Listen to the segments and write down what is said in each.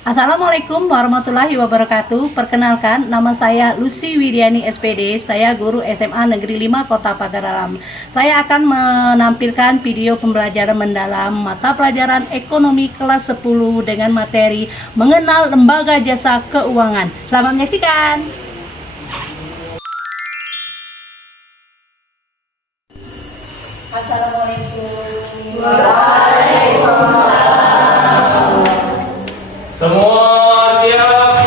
Assalamualaikum warahmatullahi wabarakatuh. Perkenalkan, nama saya Lucy Wiryani SPD. Saya guru SMA Negeri 5 Kota Pagaralam. Saya akan menampilkan video pembelajaran mendalam mata pelajaran ekonomi kelas 10 dengan materi mengenal lembaga jasa keuangan. Selamat menyaksikan. Assalamualaikum. Semua siap.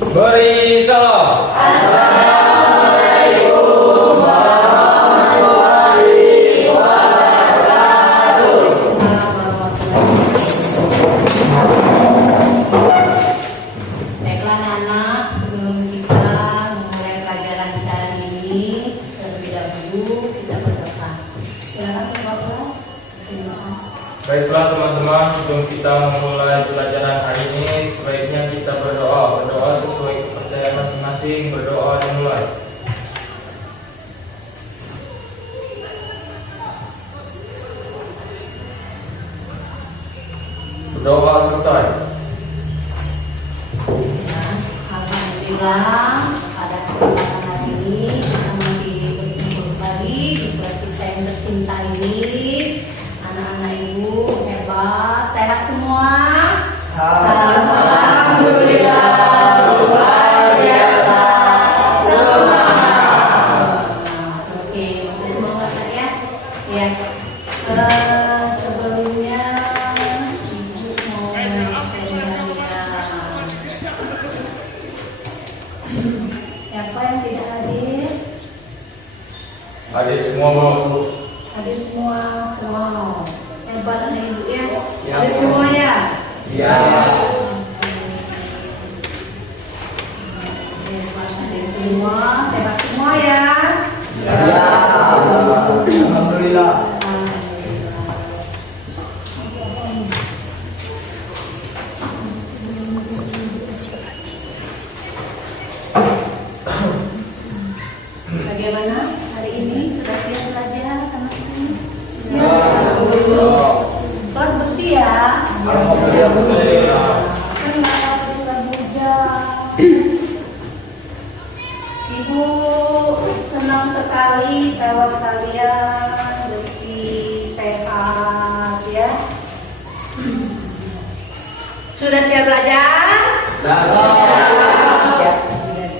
Beri salam. Assalamualaikum warahmatullahi wabarakatuh. Baiklah anak, sebelum kita memulai pelajaran kali ini, terlebih dahulu kita berdoa. Silakan Bapak. Baiklah teman-teman, sebelum kita memulai pelajaran hari ini, sebaiknya kita berdoa. Berdoa sesuai kepercayaan masing-masing. Berdoa dimulai. Berdoa selesai. Alhamdulillah, pada kesempatan hari ini kita masih berkumpul kembali di kelas kita yang tercinta ini. Anak-anak ibu hebat, sehat semua. Alhamdulillah, luar biasa, semangat. Oke, masih semangat ya. Ya. Sebelumnya ibu mau menyampaikan. Siapa yang tidak hadir? Adik semua mau. Hadir semua. Wow, hebat anak ibu ya. Ya. Hadir semua ya. Ya. Hebat hadir semua, hebat semua ya. Ya. Alhamdulillah. Bagaimana hari ini? Sudah siap belajar teman-teman? Kelas bersih ya. Alhamdulillah. Kan nggak apa-apa bisa bujang. Ibu senang sekali kalau kalian bersih, sehat ya. Sudah siap belajar? Sudah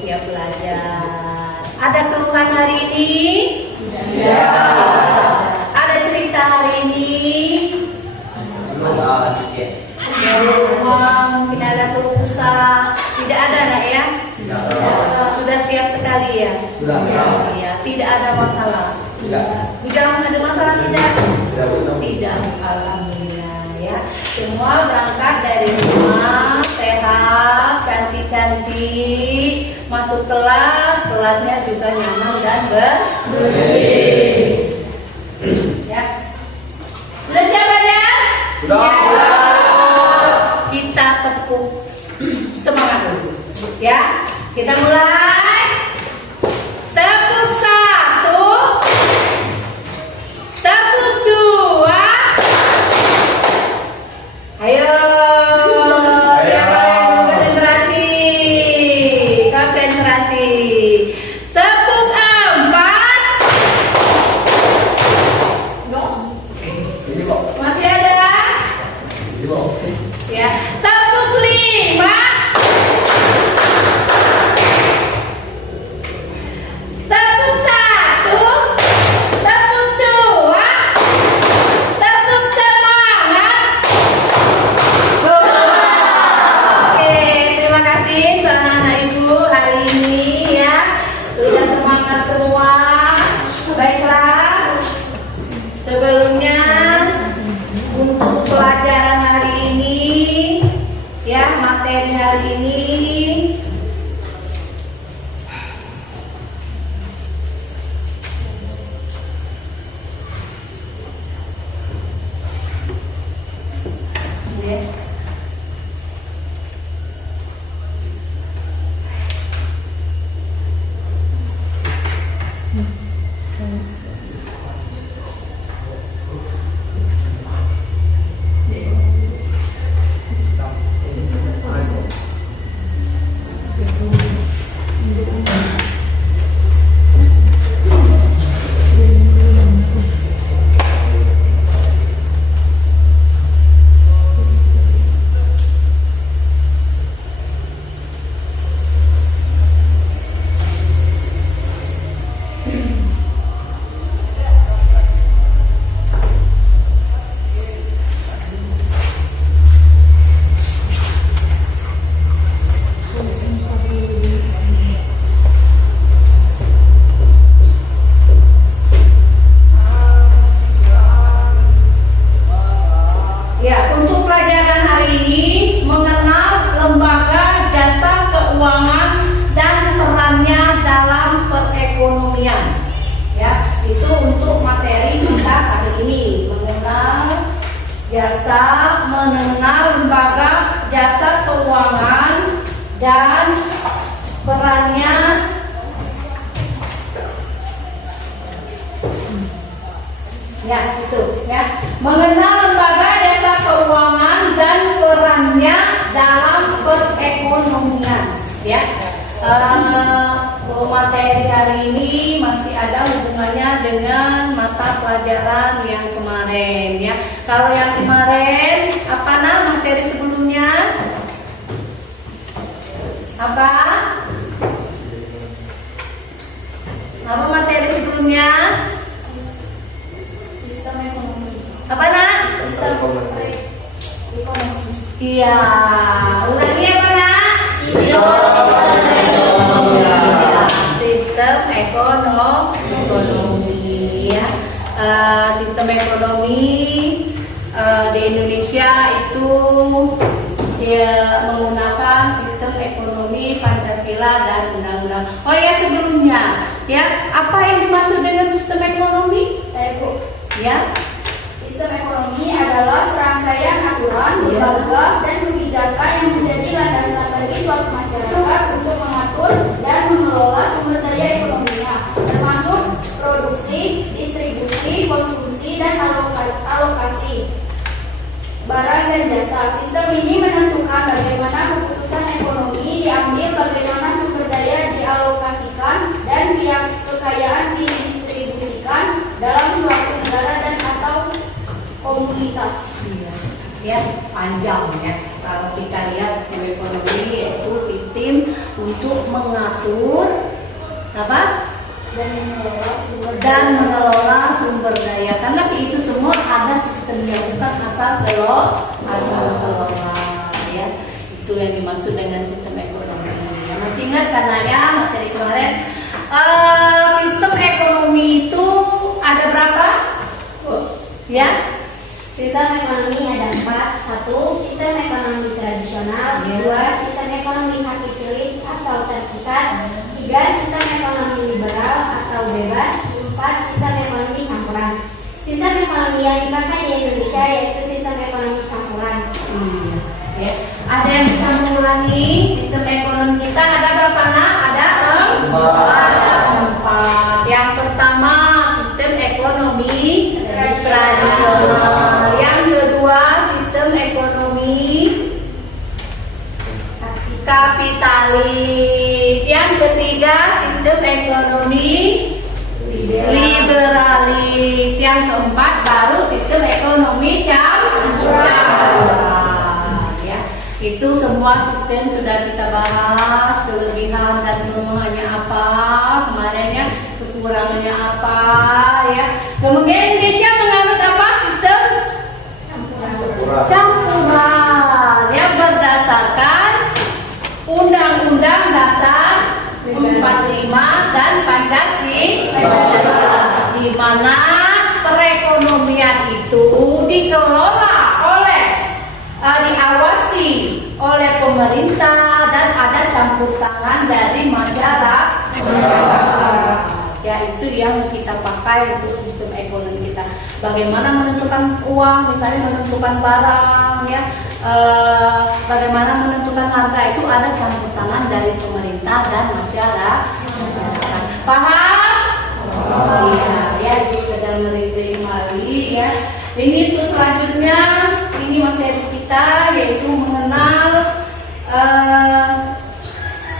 siap belajar. Ada keluhan hari ini? Ya. Ada cerita hari ini? Mungkin ada keluh kesah. Tidak ada nak ya? Sudah siap sekali ya? Ya, tidak ada masalah. Jangan ada masalah tidak? Tidak. Alhamdulillah ya. Semua berangkat dari rumah sehat, cantik-cantik, masuk kelas, kelasnya juga nyaman dan bersih. Ya. Sudah siap aja? Siap. Kita tepuk semangat dulu. Ya. Kita mulai. Tepuk 1. Tepuk 2. Ayo. Siapa yang konsentrasi? Konsentrasi. Tepuk 4. Masih ada? Ya. Tepuk 5. Tepuk 1. Tepuk 2. Tepuk semangat. Oke, terima kasih untuk anak-anak ibu hari ini ya. Sudah semangat semua. Baiklah. Sebelumnya untuk pelajaran hari ini ya, materi hari ini ya. jasa, mengenal lembaga jasa keuangan dan perannya ya itu ya, mengenal lembaga jasa keuangan dan perannya dalam perekonomian ya. Materi hari ini masih ada hubungannya dengan mata pelajaran yang kemarin ya. Kalau yang kemarin apa materi sebelumnya? Apa materi sebelumnya? Sistem ekonomi. Apa Sistem ekonomi. Iya, ulangi apa Sistem ekonomi ya. Sistem ekonomi di Indonesia itu dia menggunakan sistem ekonomi Pancasila dan undang-undang. Oh ya, sebelumnya ya, apa yang dimaksud dengan sistem ekonomi? Saya Bu. Ya. Sistem ekonomi adalah serangkaian aturan, lembaga, dan kebijakan yang menjadi landasan bagi suatu masyarakat untuk mengatur dan mengelola sumber daya ekonominya, termasuk produksi, distribusi, konsumsi, dan alokasi barang dan jasa. Sistem ini menentukan bagaimana keputusan ekonomi diambil, bagaimana sumber daya dialokasikan, dan kekayaan didistribusikan dalam suatu negara dan atau komunitas. Ya, panjang ya. Kalau kita lihat sistem ekonomi yaitu sistem untuk mengatur apa? Dan mengelola sumber daya. Karena itu semua ada sistemnya, bukan asal kelola ya. Itu yang dimaksud dengan sistem ekonomi. Ya, masih ingat karena ya materi kemarin sistem ekonomi itu ada berapa? Ya. Sistem ekonomi ada 4. 1. Sistem ekonomi tradisional. 2. Sistem ekonomi kapitalis atau terpusat. 3. Sistem ekonomi liberal atau bebas. 4. Sistem ekonomi campuran. Sistem ekonomi yang dipakai di Indonesia yaitu sistem ekonomi campuran. Ya. Ada yang bisa mengulangi sistem ekonomi kita ada berapa? Ada 4. Yang pertama sistem ekonomi tradisional. Yang kedua sistem ekonomi kapitalis. Yang ketiga sistem ekonomi liberalis. Yang keempat baru sistem ekonomi campuran. Ya, itu semua sistem sudah kita bahas, kelebihan dan kelemahannya apa kemarin ya, kekurangannya apa ya. Kemudian Indonesia menganut apa? Sistem campuran yang berdasarkan Undang-Undang Dasar 45 dan Pancasila, di mana perekonomian itu dikelola oleh diawasi oleh pemerintah dan ada campur tangan dari masyarakat. Ya, itu yang kita pakai untuk sistem ekonomi kita. Bagaimana menentukan uang, misalnya menentukan barang, ya, bagaimana menentukan harga, itu ada campur tangan dari pemerintah dan masyarakat. Paham? Iya, ya, itu sudah mereview kembali, ya. Ini tuh selanjutnya, ini materi kita yaitu mengenal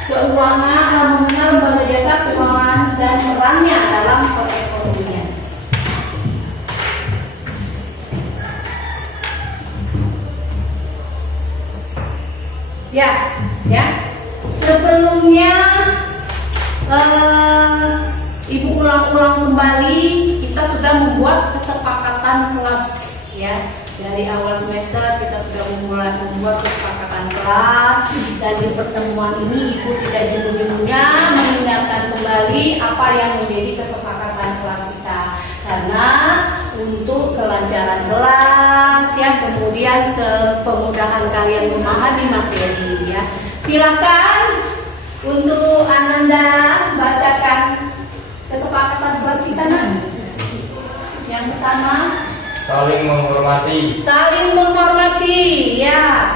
keuangan, mengenal lembaga jasa keuangan dan perannya dalam perekonomian. Ya, ya. Sebelumnya Ibu ulang-ulang kembali, kita sudah membuat kesepakatan kelas, ya. Dari awal semester kita sudah mulai membuat kesepakatan kelas, dan di pertemuan ini Ibu tidak jenuh-jenuhnya mengingatkan kembali apa yang menjadi kesepakatan kelas kita, karena untuk kelancaran kelas, ya, kemudian kemudahan kalian memahami materi, ya. Silakan untuk Ananda bacakan kesepakatan kelas kita nanti. Yang pertama, saling menghormati. Saling menghormati, ya.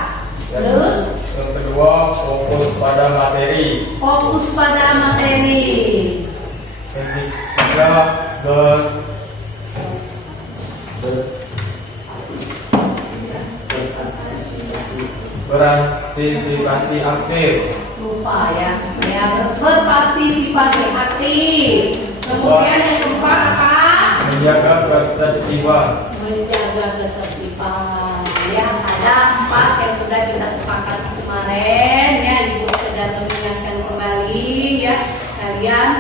Terus Yang kedua, fokus pada materi. fokus pada materi. Yang ketiga, berpartisipasi aktif. Lupa ya, berpartisipasi aktif. Kemudian yang keempat apa? Menjaga ketertiban. Menjaga ketertiban. Ya, ada 4 yang sudah kita sepakati kemarin ya. Ibu sedang mengingatkan kembali ya. Kalian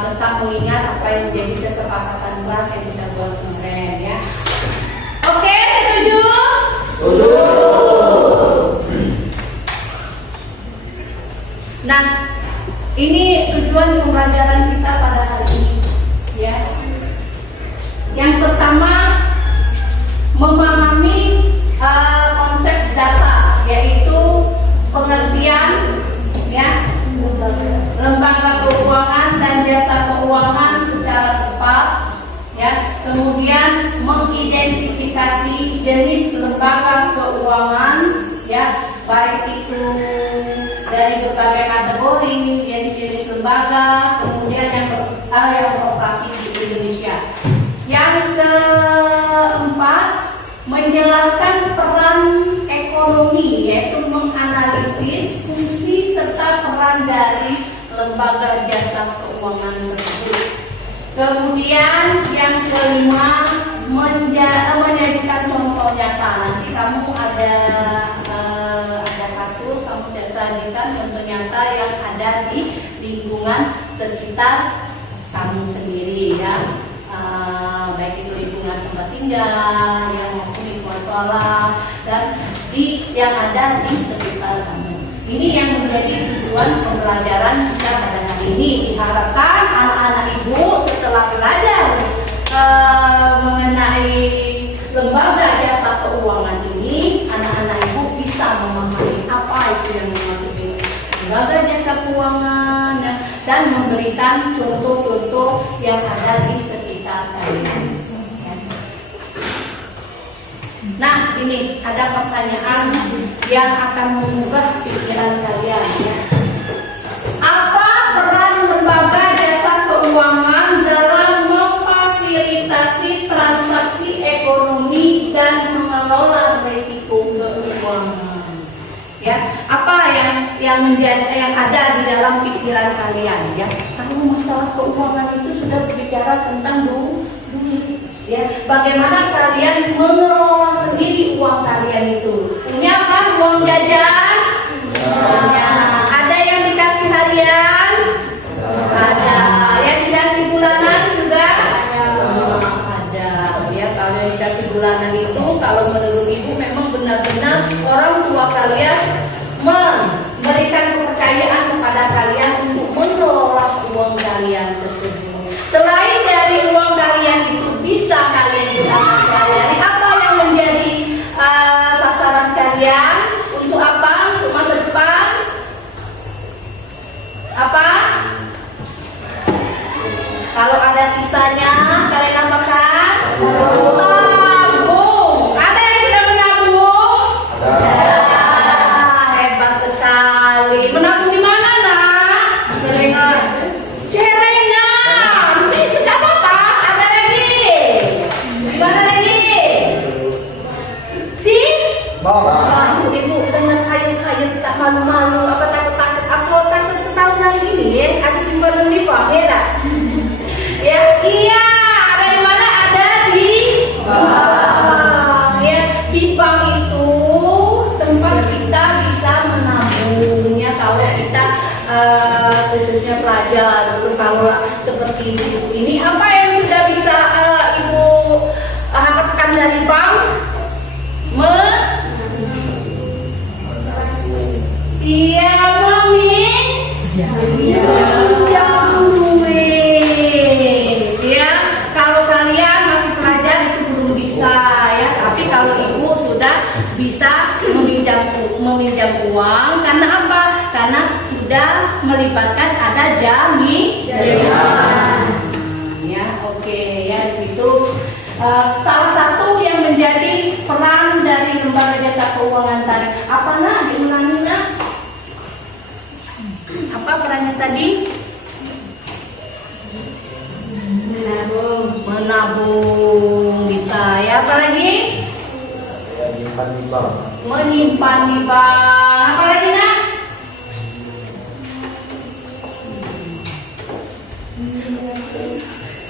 tetap mengingat apa yang menjadi kesepakatan kelas yang kita buat kemarin ya. Oke, setuju? Setuju. Nah, ini tujuan pembelajaran kita pada hari ini ya. Yang pertama, memahami konsep dasar, yaitu pengertian ya lembaga keuangan dan jasa keuangan secara tepat ya. Kemudian mengidentifikasi jenis lembaga keuangan ya, baik itu dari berbagai kategori, jenis lembaga, kemudian yang beroperasi di Indonesia. Yang keempat, menjelaskan peran ekonomi, yaitu menganalisis fungsi serta peran dari lembaga jasa keuangan tersebut. Kemudian yang kelima, menjadikan contoh nyata. Nanti kamu ada kasus, kamu sajikan contoh nyata yang ada di lingkungan sekitar kamu sendiri ya. Baik itu lingkungan tempat tinggal, yang maupun lingkungan sekolah dan yang ada di sekitar kamu. Ini yang menjadi tujuan pembelajaran kita pada hari ini. Diharapkan anak-anak ibu setelah belajar mengenai lembaga jasa keuangan ini, anak-anak ibu bisa memahami apa itu yang dimaksud lembaga jasa keuangan dan memberikan contoh-contoh yang ada di sekitar kalian. Nah, ini ada pertanyaan yang akan mengubah pikiran kalian ya. Apa peran lembaga jasa keuangan dalam memfasilitasi transaksi ekonomi dan mengelola risiko keuangan? Ya, apa yang ada di dalam pikiran kalian ya? Kalau masalah keuangan itu sudah berbicara tentang duit ya. Bagaimana kalian mengelola sendiri uang kalian itu? Punya kan uang jajan? Punya. Ada yang dikasih harian? Ada. Yang dikasih bulanan juga? Ada. Ya, kalau yang dikasih bulanan itu, kalau menurut ibu memang benar-benar orang tua kalian memberikan kepercayaan kepada kalian untuk mengelola uang kalian tersebut. Selain dari uang kalian itu bisa kalian gunakan sehari-hari, apa yang menjadi sasaran kalian? Untuk apa? Untuk masa depan? Apa? Kalau ada sisanya, kalian apakan? Tabung. Ada yang sudah menabung? Ada. Hebat sekali. Menabung di mana, Nak? Celengan. Celengan. Tidak apa-apa. Ada lagi. Di mana lagi? Di bawah. Ibu dengan saya tak malu-malu, apa takut-takut. Aku takut tahun hari ini ya. Ada simpanan di Pamela. Ya, iya. Ada di mana? Ada di bank. Ya, di bank itu tempat kita bisa menabungnya kalau kita khususnya pelajar. Kalau seperti ibu ini, apa yang sudah bisa ibu harapkan dari bank? Iya, Mami. Pinjam duit. Ya, kalau kalian masih pelajar itu belum bisa ya. Tapi kalau ibu sudah bisa meminjam uang, karena apa? Karena sudah melibatkan ada jaminan. Ya, oke ya, itu salah satu yang menjadi peran dari lembaga jasa keuangan tadi. Apa nak? Diulangi nak? Apa perannya tadi? Menabung bisa ya. Apa lagi? Menyimpan di bank. Apa lagi nak?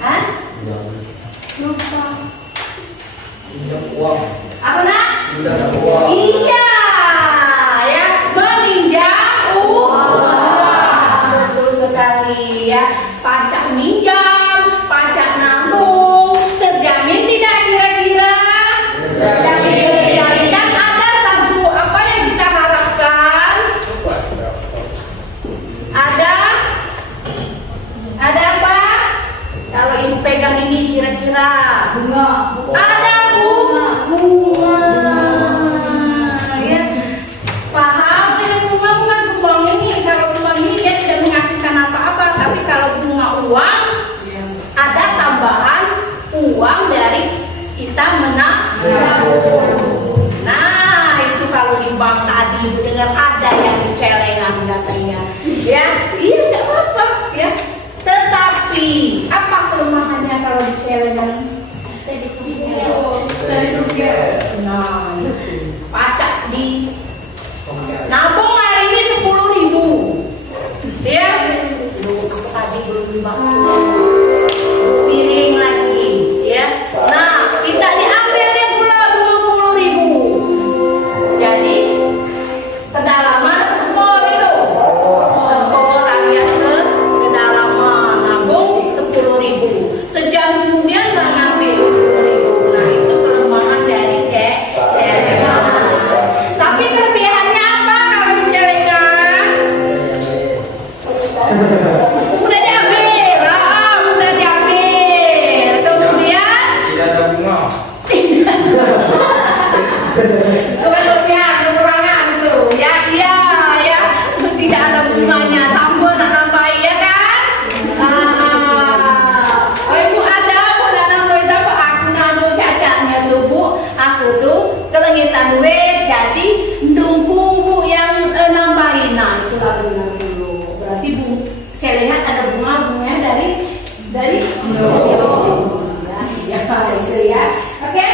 Hah? Lupa. Apa nak? Iya, ya, meminjam uang. Betul sekali ya. Pajak minjam, pajak nabung, terjamin tidak kira-kira? Terjamin. Dan ada satu apa yang kita harapkan? Ada apa? Kalau ibu pegang ini kira-kira bunga. Ada bunga. Ya. Paham dengan bunga bukan uang ini. Kalau uang ini dia tidak menghasilkan apa-apa, tapi kalau bunga uang ada tambahan uang dari kita menabung. Nah, itu kalau di bank tadi dengar ada yang dicelengan katanya. Ya, iya enggak apa-apa ya. Tetapi apa kelemahannya kalau dicelengan? Nah, pajak di nabung hari ini 10.000 ya. Tadi belum dimaksud piring lagi ya. Nah, kita diambilnya pula 20.000. Jadi kedalaman skor itu skor alias kedalaman nabung 10.000. Sejam kemudian nggak ngambil 20.000. Nah, itu kelemahan dari celengan. Tapi kelebihannya apa kalau dicelengan? Udah diambil, udah diambil. Kemudian Tidak ada bunga. kelebihan, kekurangan itu. Ya, iya, ya. Tidak ada bunganya. Sambal nak nambah ya kan? Oh, ibu ada, aku nak nambah itu apa? Aku nambah cacatnya tuh bu. Aku tuh kelengitan duit, jadi tunggu bu yang nambahin. Nah, itu lah benar dulu. Berarti bu celengan ada bunga-bunganya dari ya, itu ya. Oke.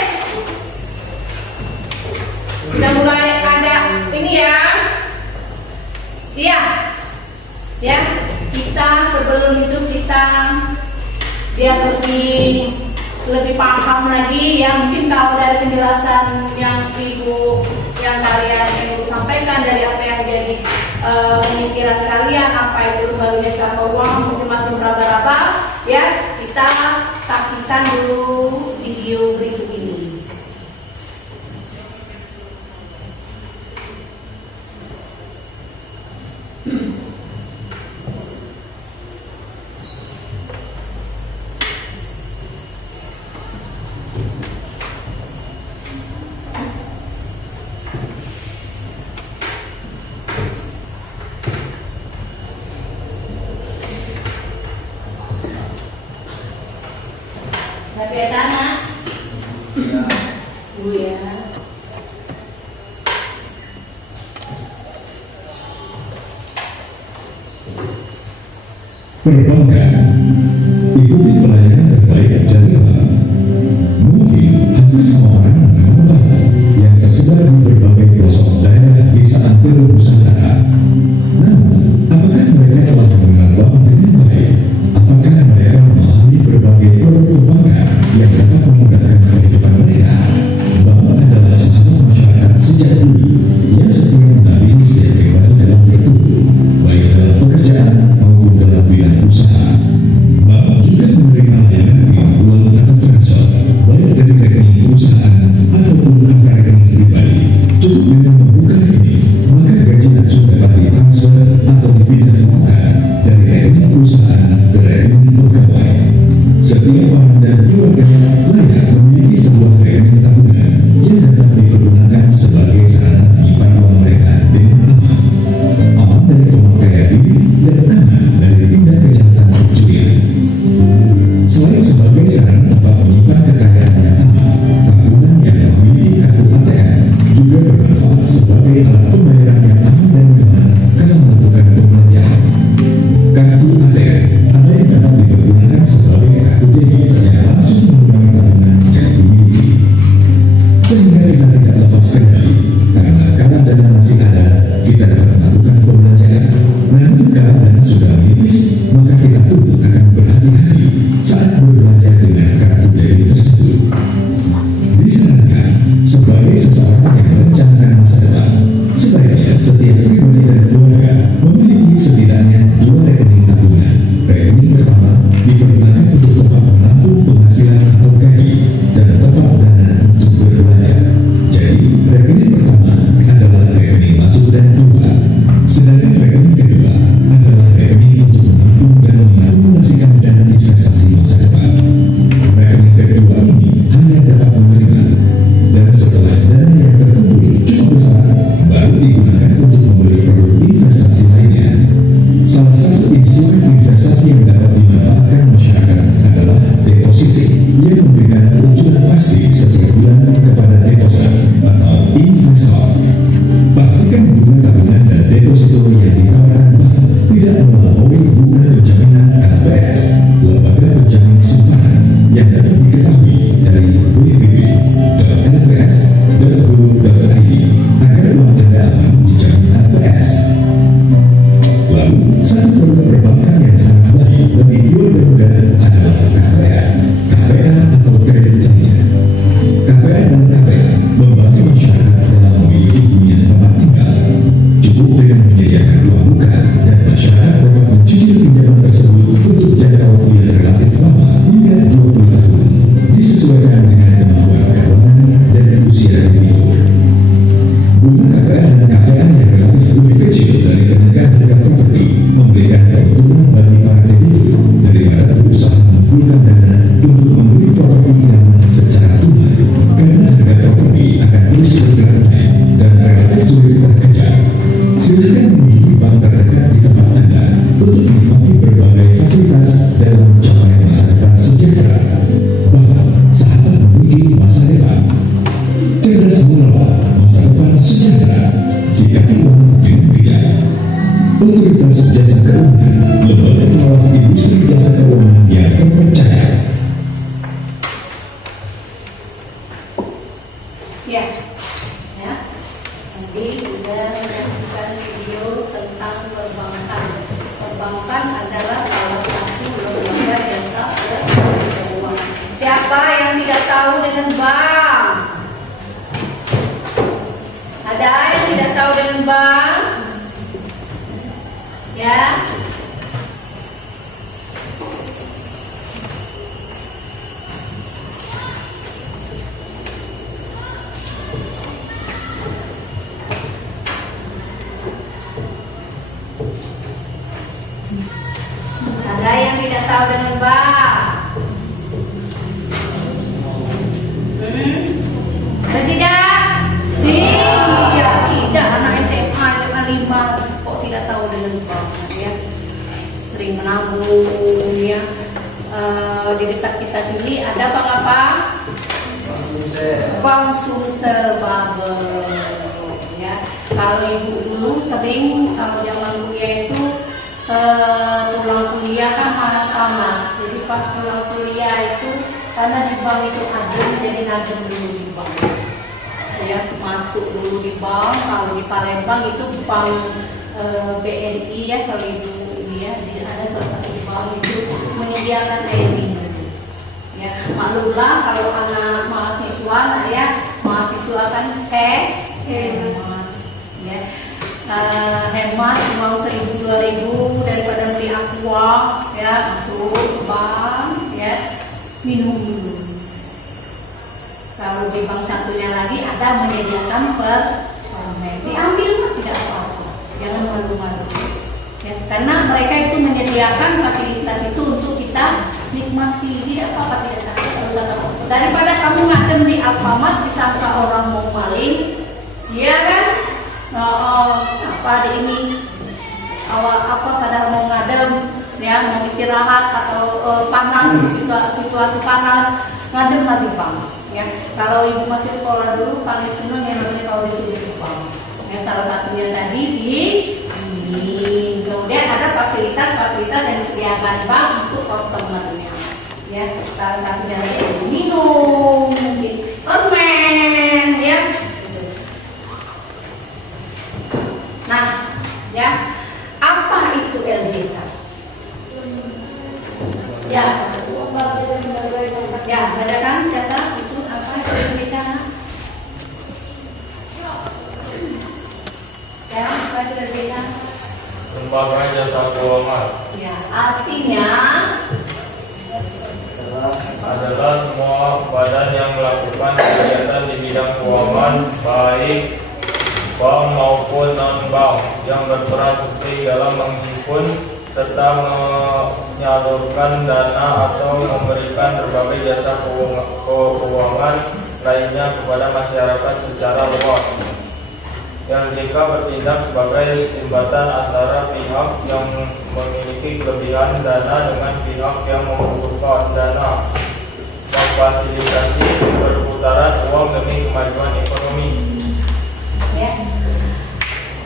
Kita mulai ada ini ya. Iya. Ya, kita sebelum itu kita biar lebih paham lagi ya, mungkin kalau dari penjelasan yang kalian ibu sampaikan dari apa yang jadi pemikiran kalian, apa itu lembaga jasa keuangan mungkin masih meraba-raba ya. Kita saksikan dulu video berikut ini. Sampai sana, Bu ya. Perbankan, ikuti pelayanan terbaik dari bank. Mungkin hampir semua orang mengenal bank yang tersebar di berbagai pelosok daerah di seantero Nusantara. Namun, apakah mereka telah mengenal bank dengan baik? Apakah mereka memahami berbagai produk perbankan yang dapat memudahkan kehidupan mereka? Bank adalah sahabat masyarakat sejak dulu yang setia mendampingi setiap pribadi dalam bertumbuh, baik dalam pekerjaan maupun dalam bidang usaha. Bank juga menerima layanan kirim uang atau transfer, baik dari rekening perusahaan ataupun angka rekening pribadi. Cukup dengan membuka rekening, maka gaji langsung dapat ditransfer atau dipindah-bukan dari rekening perusahaan ke rekening pegawai. Setiap orang dan keluarganya layak Ya, ya. Nanti udah menyaksikan video tentang perbankan. Perbankan adalah salah satu lembaga jasa keuangan. Siapa yang tidak tahu dengan bank? Ada yang tidak tahu dengan bank? Ya. Ada yang tidak tahu dengan bank? Ada tidak? Iya, tidak. Anak SMA 5 kok tidak tahu dengan bank ya? Sering menabung ya. Di dekat kita sini ada bank apa? Bank Sumsel Babel ya. Kalau ibu dulu sering kalau zaman kuliah itu pulang kuliah kan panas. Jadi pas pulang kuliah itu karena di bank itu adem, jadi nagem dulu di bank. Ya, masuk dulu di bank. Kalau di Palembang itu bank BNI ya, kalau ibu ya, ada salah satu bank itu menyediakan air minum. Ya, maklumlah kalau anak mahasiswa, ya mahasiswa kan hemat, ya hemat uang 1.000-2.000 daripada beli aqua, ya masuk ke bank, ya minum dulu. Kalau di bank satunya lagi ada menyediakan permen, diambil tidak apa-apa, jangan malu-malu. Ya, karena mereka itu menyediakan fasilitas itu untuk kita nikmati, tidak apa-apa, tidak takut. Daripada kamu ngadem di Alfamart disangka orang mau maling, iya kan? Apa di ini awal apa padahal mau ngadem, ya mau istirahat atau panas, situasi panas, ngadem lagi bank. Ya, kalau ibu masih sekolah dulu paling senang yang namanya kalau disuruh di bank. Ya, salah satunya tadi di kemudian ada fasilitas yang disediakan bank untuk customernya. Ya, salah satunya lagi minum, mungkin permen, ya. Nah, ya, apa itu LJK? Ya, ada kan data itu apa LJK? Ya, apa itu LJK? Lembaga jasa keuangan. Ya, artinya adalah semua badan yang melakukan kegiatan di bidang keuangan, baik bank maupun non-bank, yang berperan penting dalam menghimpun serta menyalurkan dana atau memberikan berbagai jasa keuangan lainnya kepada masyarakat secara luas. Yang jika bertindak sebagai jembatan antara pihak yang memiliki kelebihan dana dengan pihak yang membutuhkan dana, memfasilitasi perputaran uang demi kemajuan ekonomi. ya.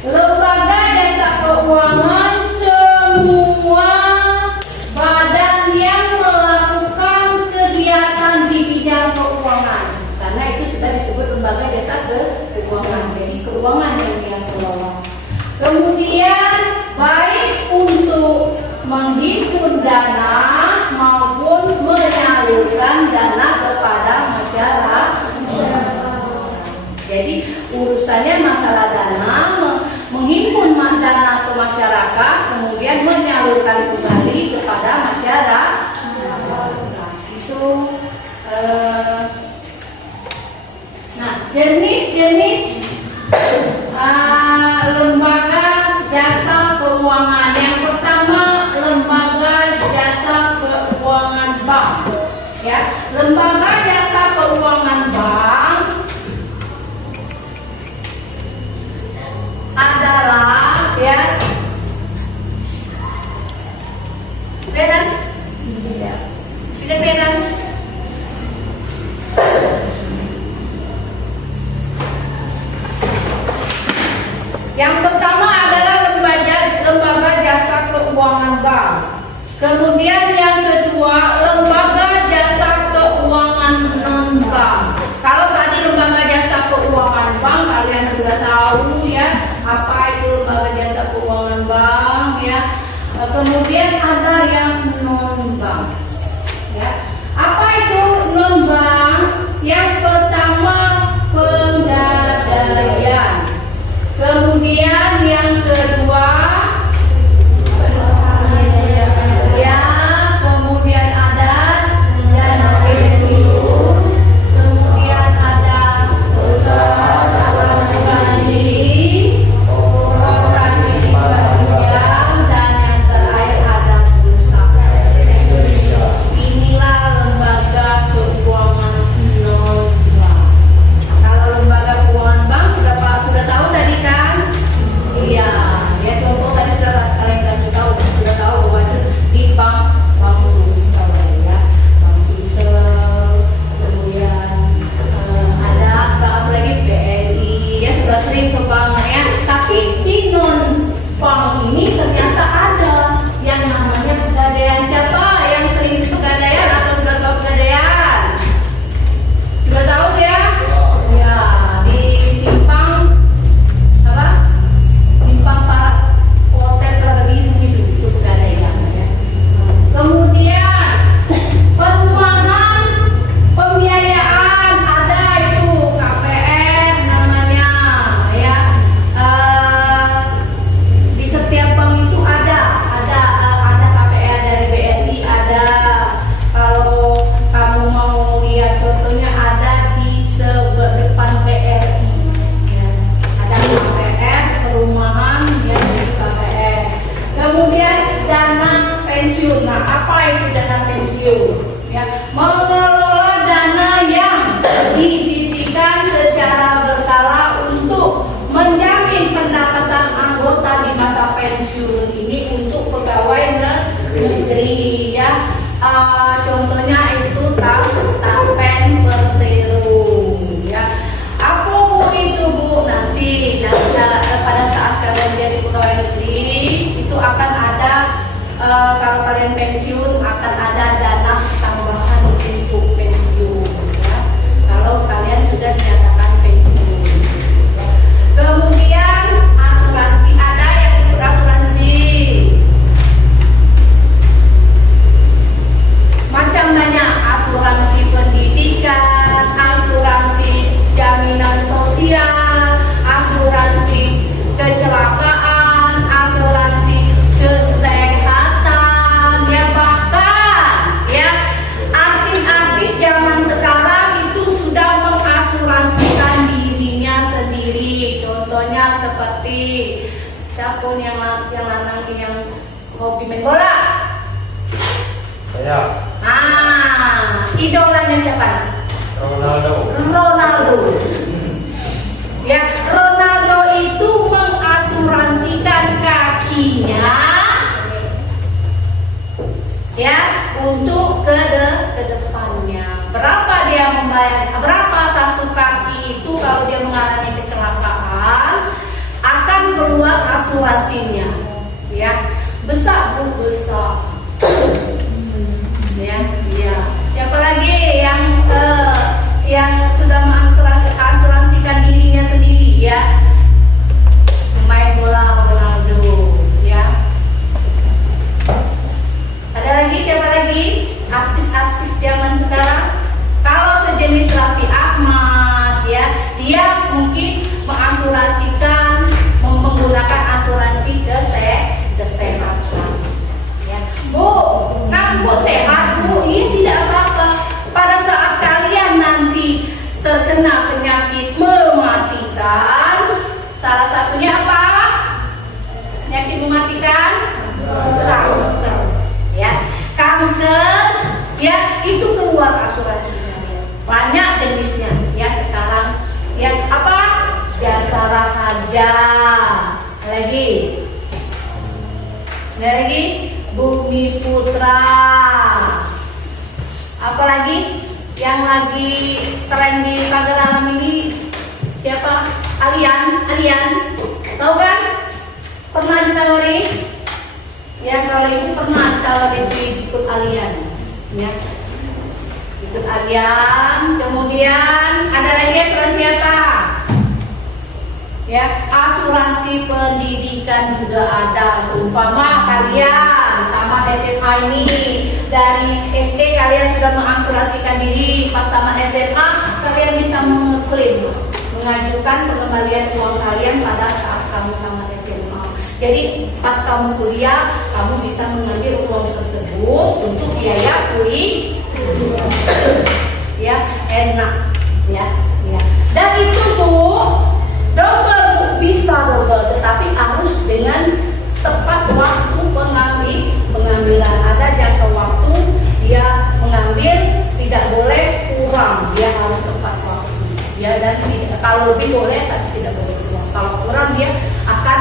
Lembaga jasa keuangan semua badan yang melakukan kegiatan di bidang keuangan. Karena itu sudah disebut lembaga jasa keuangan. Jadi keuangan yang dia kelola. Kemudian baik untuk menghimpun dana maupun menyalurkan dana kepada masyarakat. Jadi urusannya masalah dana, menghimpun dana ke masyarakat, kemudian menyalurkan kembali kepada masyarakat. Itu nah, jenis-jenis lembaga jasa keuangan. Yang pertama, lembaga jasa keuangan bank. Ya, lembaga jasa keuangan bank adalah ya beda, tidak beda. Yang pertama adalah lembaga jasa keuangan bank. Kemudian yang kedua, lembaga jasa keuangan non bank. Kalau tadi lembaga jasa keuangan Hobi main bola. Saya. Idolanya siapa? Ronaldo. Ya, Ronaldo itu mengasuransikan kakinya ya untuk ke depannya. Berapa dia membayar? Berapa satu kaki itu kalau dia mengalami kecelakaan akan keluar asuransinya? Ya, besar. Ya. Siapa lagi yang sudah mengasuransikan dirinya sendiri ya? Pemain bola Ronaldo ya. Ada lagi siapa lagi? Artis-artis zaman sekarang. Kalau sejenis Raffi Ahmad ya, dia mungkin mengasuransikan menggunakan asuransi kesehatan. Ya. Bu, kamu sehat Bu? Iya, tidak apa-apa. Pada saat kalian nanti terkena penyakit mematikan, salah satunya apa? Penyakit mematikan? Kanker. Ya, kanker. Ya, itu keluar asuransinya. Banyak jenisnya. Ya, sekarang ya apa? Jasara Harja. Lagi. Bumi Putra. Apalagi yang lagi tren di Pagar Alam ini siapa? Alian, tahu kan? Pernah ditawari? Ya, kalau itu pernah ditawari ikut Alian, ya. Ikut Alian. Kemudian ada lagi yang siapa? Ya, asuransi pendidikan juga ada. Umpama kalian tamat SMA ini, dari SD kalian sudah mengasuransikan diri, pas tamat SMA kalian bisa mengklaim, mengajukan pengembalian uang kalian pada saat kamu tamat SMA. Jadi pas kamu kuliah, kamu bisa mengambil uang tersebut untuk biaya kuliah. Ya, enak ya. Dan itu Bu, double Bu, bisa double, tetapi harus dengan tepat waktu pengambilan. Ada jangka waktu dia mengambil, tidak boleh kurang, dia harus tepat waktu. Ya, dan kalau lebih boleh tapi tidak boleh kurang. Kalau kurang dia akan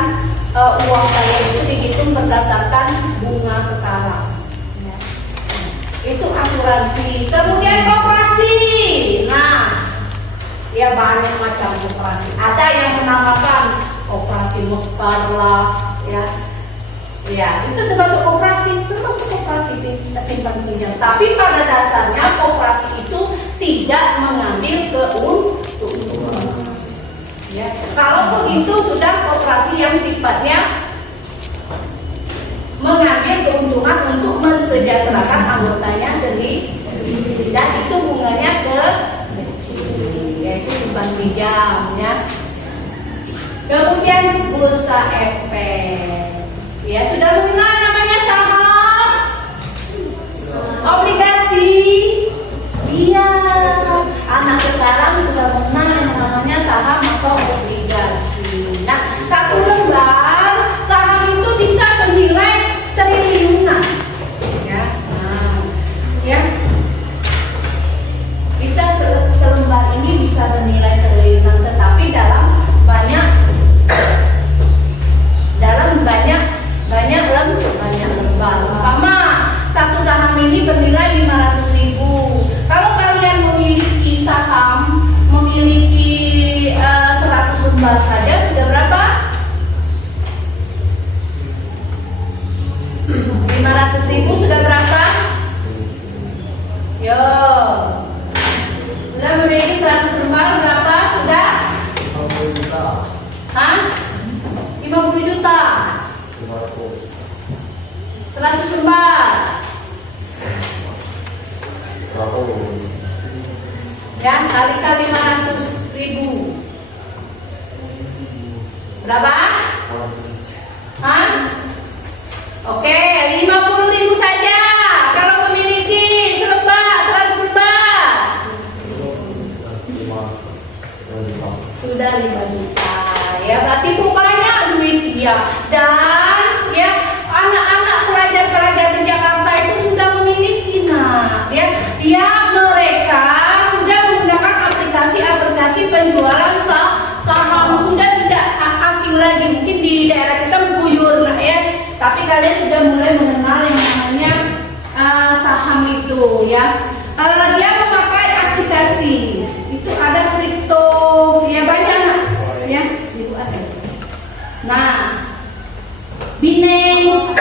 uang kalian itu dihitung berdasarkan bunga sekarang. Ya. Itu asuransi. Kemudian koperasi. Nah, ya banyak macam koperasi. Ada yang menamakan koperasi Mekar lah, ya. Ya, itu termasuk koperasi simpan pinjam. Tapi pada dasarnya koperasi itu tidak mengambil keuntungan. Ya, kalaupun itu sudah koperasi yang sifatnya mengambil keuntungan untuk mensejahterakan anggotanya sendiri, dan itu bunganya yaitu simpan pinjam ya. Kemudian bursa efek. Ya, sudah mengenal namanya saham, obligasi. Iya, anak sekarang sudah mengenal yang namanya saham atau obligasi. Nah, satu lembar saham itu bisa bernilai triliunan. Ya, ya, bisa selembar ini bisa bernilai triliunan, tetapi dalam banyak lembar. Umpama satu saham ini bernilai 500.000. Kalau kalian memiliki saham, memiliki 100 lembar saja, sudah berapa? 500.000 sudah berapa? Yo, sudah memiliki 100 lembar berapa? Sudah? 50 juta. Hah? 50 juta. 100 lembar. Ya, kali 500.000. Berapa? Hah? Oke, 50.000 saja. Kalau memiliki selembar 100 lembar. Sudah 5 juta. Ya, berarti banyak duit dia. Dan ya, anak-anak pelajar-pelajar di Jakarta itu sudah memiliki, mereka sudah menggunakan aplikasi penjualan saham, sudah tidak asing lagi. Mungkin di daerah kita mengguyur tapi kalian sudah mulai mengenal yang namanya saham itu dia memakai aplikasi itu, ada kripto banyak itu ada. Nah, Binance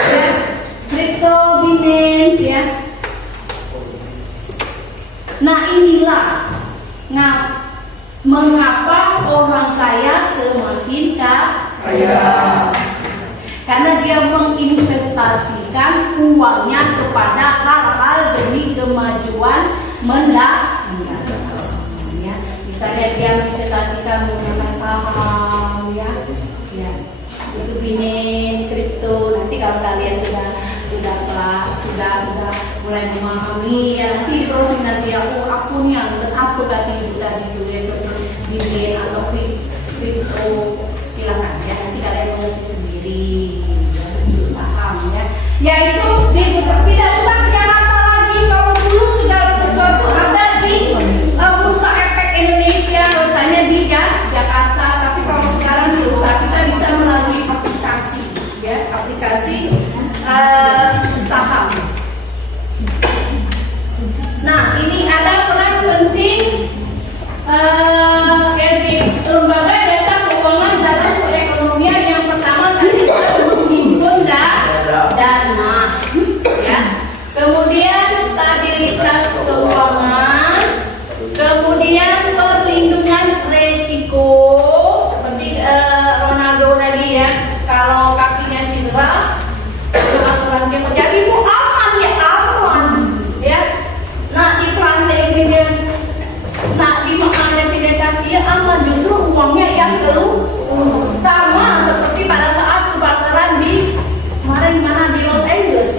kripto Binance Nah, inilah mengapa orang kaya semakin kaya. Karena dia menginvestasikan uangnya kepada hal-hal demi kemajuan mendatang. Misalnya dia menginvestasikan menggunakan saham, itu Binance, kripto. Nanti kalau kalian sudah mulai memahami, nanti di browsing nanti aku nih yang apa tadi itu Binance atau kripto, silakan nanti kalian mengerti sendiri saham yaitu tidak usah ke Jakarta lagi. Kalau dulu segala sesuatu ada di Bursa Efek Indonesia, katanya di Jakarta, tapi kalau sekarang di Bursa kita bisa melalui aplikasi saham. Nah, ini ada peran penting lembaga jasa keuangan dalam perekonomian. Yang pertama tadi menghimpun dana, kemudian stabilitas keuangan, kemudian perlindungan resiko seperti Ronaldo tadi kalau kakinya cedera, asuransi terjadi aman Nah, di plantai dia aman, justru uangnya yang keluar. Sama seperti pada saat kebakaran di Los Angeles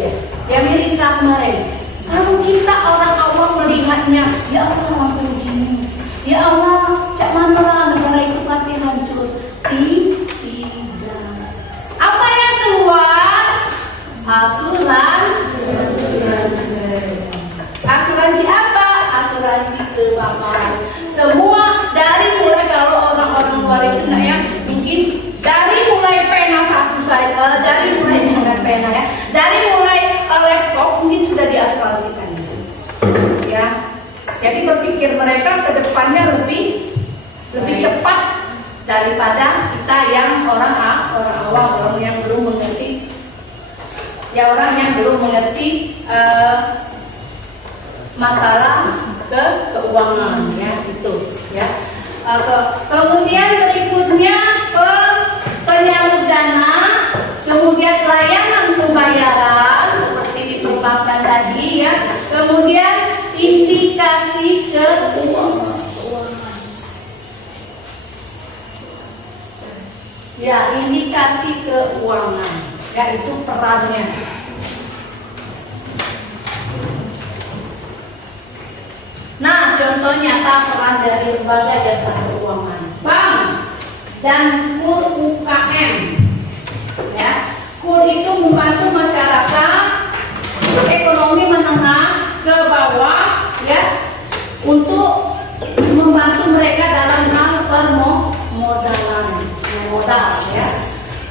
di Amerika kemarin. Kalau kita orang awam melihatnya, ya Allah begini, ya Allah cak mana negara itu pasti hancur. Tidak. Apa yang keluar? Asuransi apa? Asuransi kebakaran. Semua dari mulai, kalau orang-orang luar itu mungkin dari mulai pena satu saja, dari mulai laptop mungkin sudah diasuransikan Jadi berpikir mereka ke depannya lebih cepat daripada kita yang orang awam, orang yang belum mengerti masalah keuangan itu kemudian berikutnya penyalur dana, kemudian layanan pembayaran seperti di perbankan tadi kemudian indikasi keuangan. Indikasi keuangan itu perannya. Nah, contoh nyata peran dari lembaga jasa keuangan, bank dan KUR UKM. KUR itu membantu masyarakat ekonomi menengah ke bawah untuk membantu mereka dalam hal permodalan modal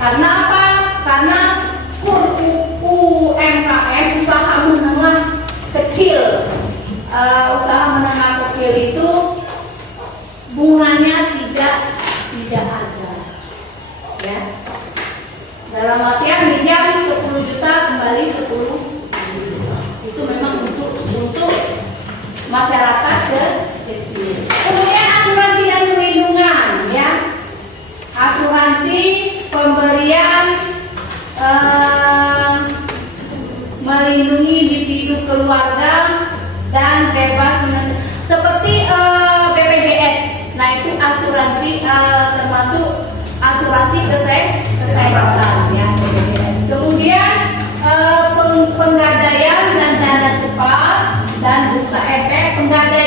Karena apa? Karena KUR UMKM, usaha menengah kecil. Usaha menengah kecil itu bunganya tidak ada dalam artian minjam 10 juta kembali 10 juta. Itu memang untuk masyarakat kecil. Kemudian asuransi dan perlindungan asuransi pemberian melindungi individu keluarga dan bebas seperti BPJS. Nah, itu asuransi termasuk asuransi kesehatan Kemudian penggadaian dan dana cepat dan bursa efek. Penggadaian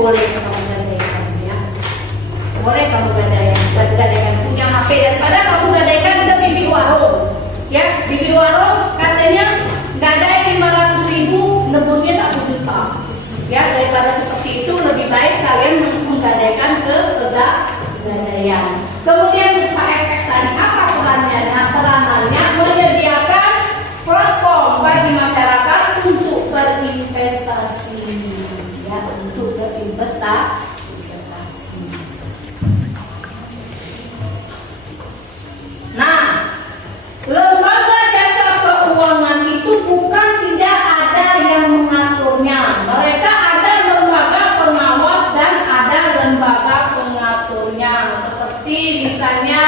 boleh kamu gadaikan ya. Boleh kamu gadaikan punya HP daripada kamu gadaikan ke bibi warung. Ya, bibi warung katanya gadai 500.000 nebusnya 1 juta. Ya, daripada seperti itu lebih baik kalian menggadaikan ke pegadaian. Kemudian bursa efek tadi apa perannya? Nah, peranannya menyediakan platform bagi masyarakat untuk berinvestasi. Ya, untuk berinvestasi. Nah, lembaga jasa keuangan itu bukan tidak ada yang mengaturnya. Mereka ada lembaga pengawas dan ada lembaga pengaturnya. Seperti misalnya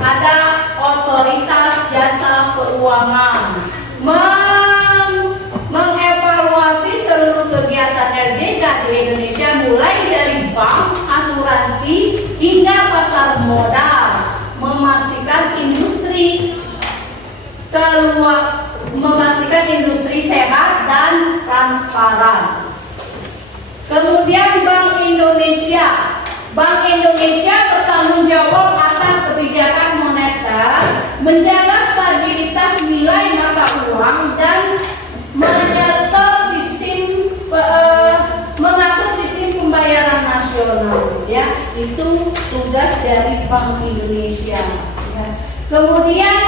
ada otoritas jasa keuangan mengevaluasi seluruh kegiatan LJK di Indonesia mulai dari bank, asuransi hingga pasar modal, memastikan industri sehat dan transparan. Kemudian Bank Indonesia bertanggung jawab atas kebijakan moneter, menjaga stabilitas nilai mata uang dan mengatur sistem pembayaran nasional. Ya, itu tugas dari Bank Indonesia. Ya. Kemudian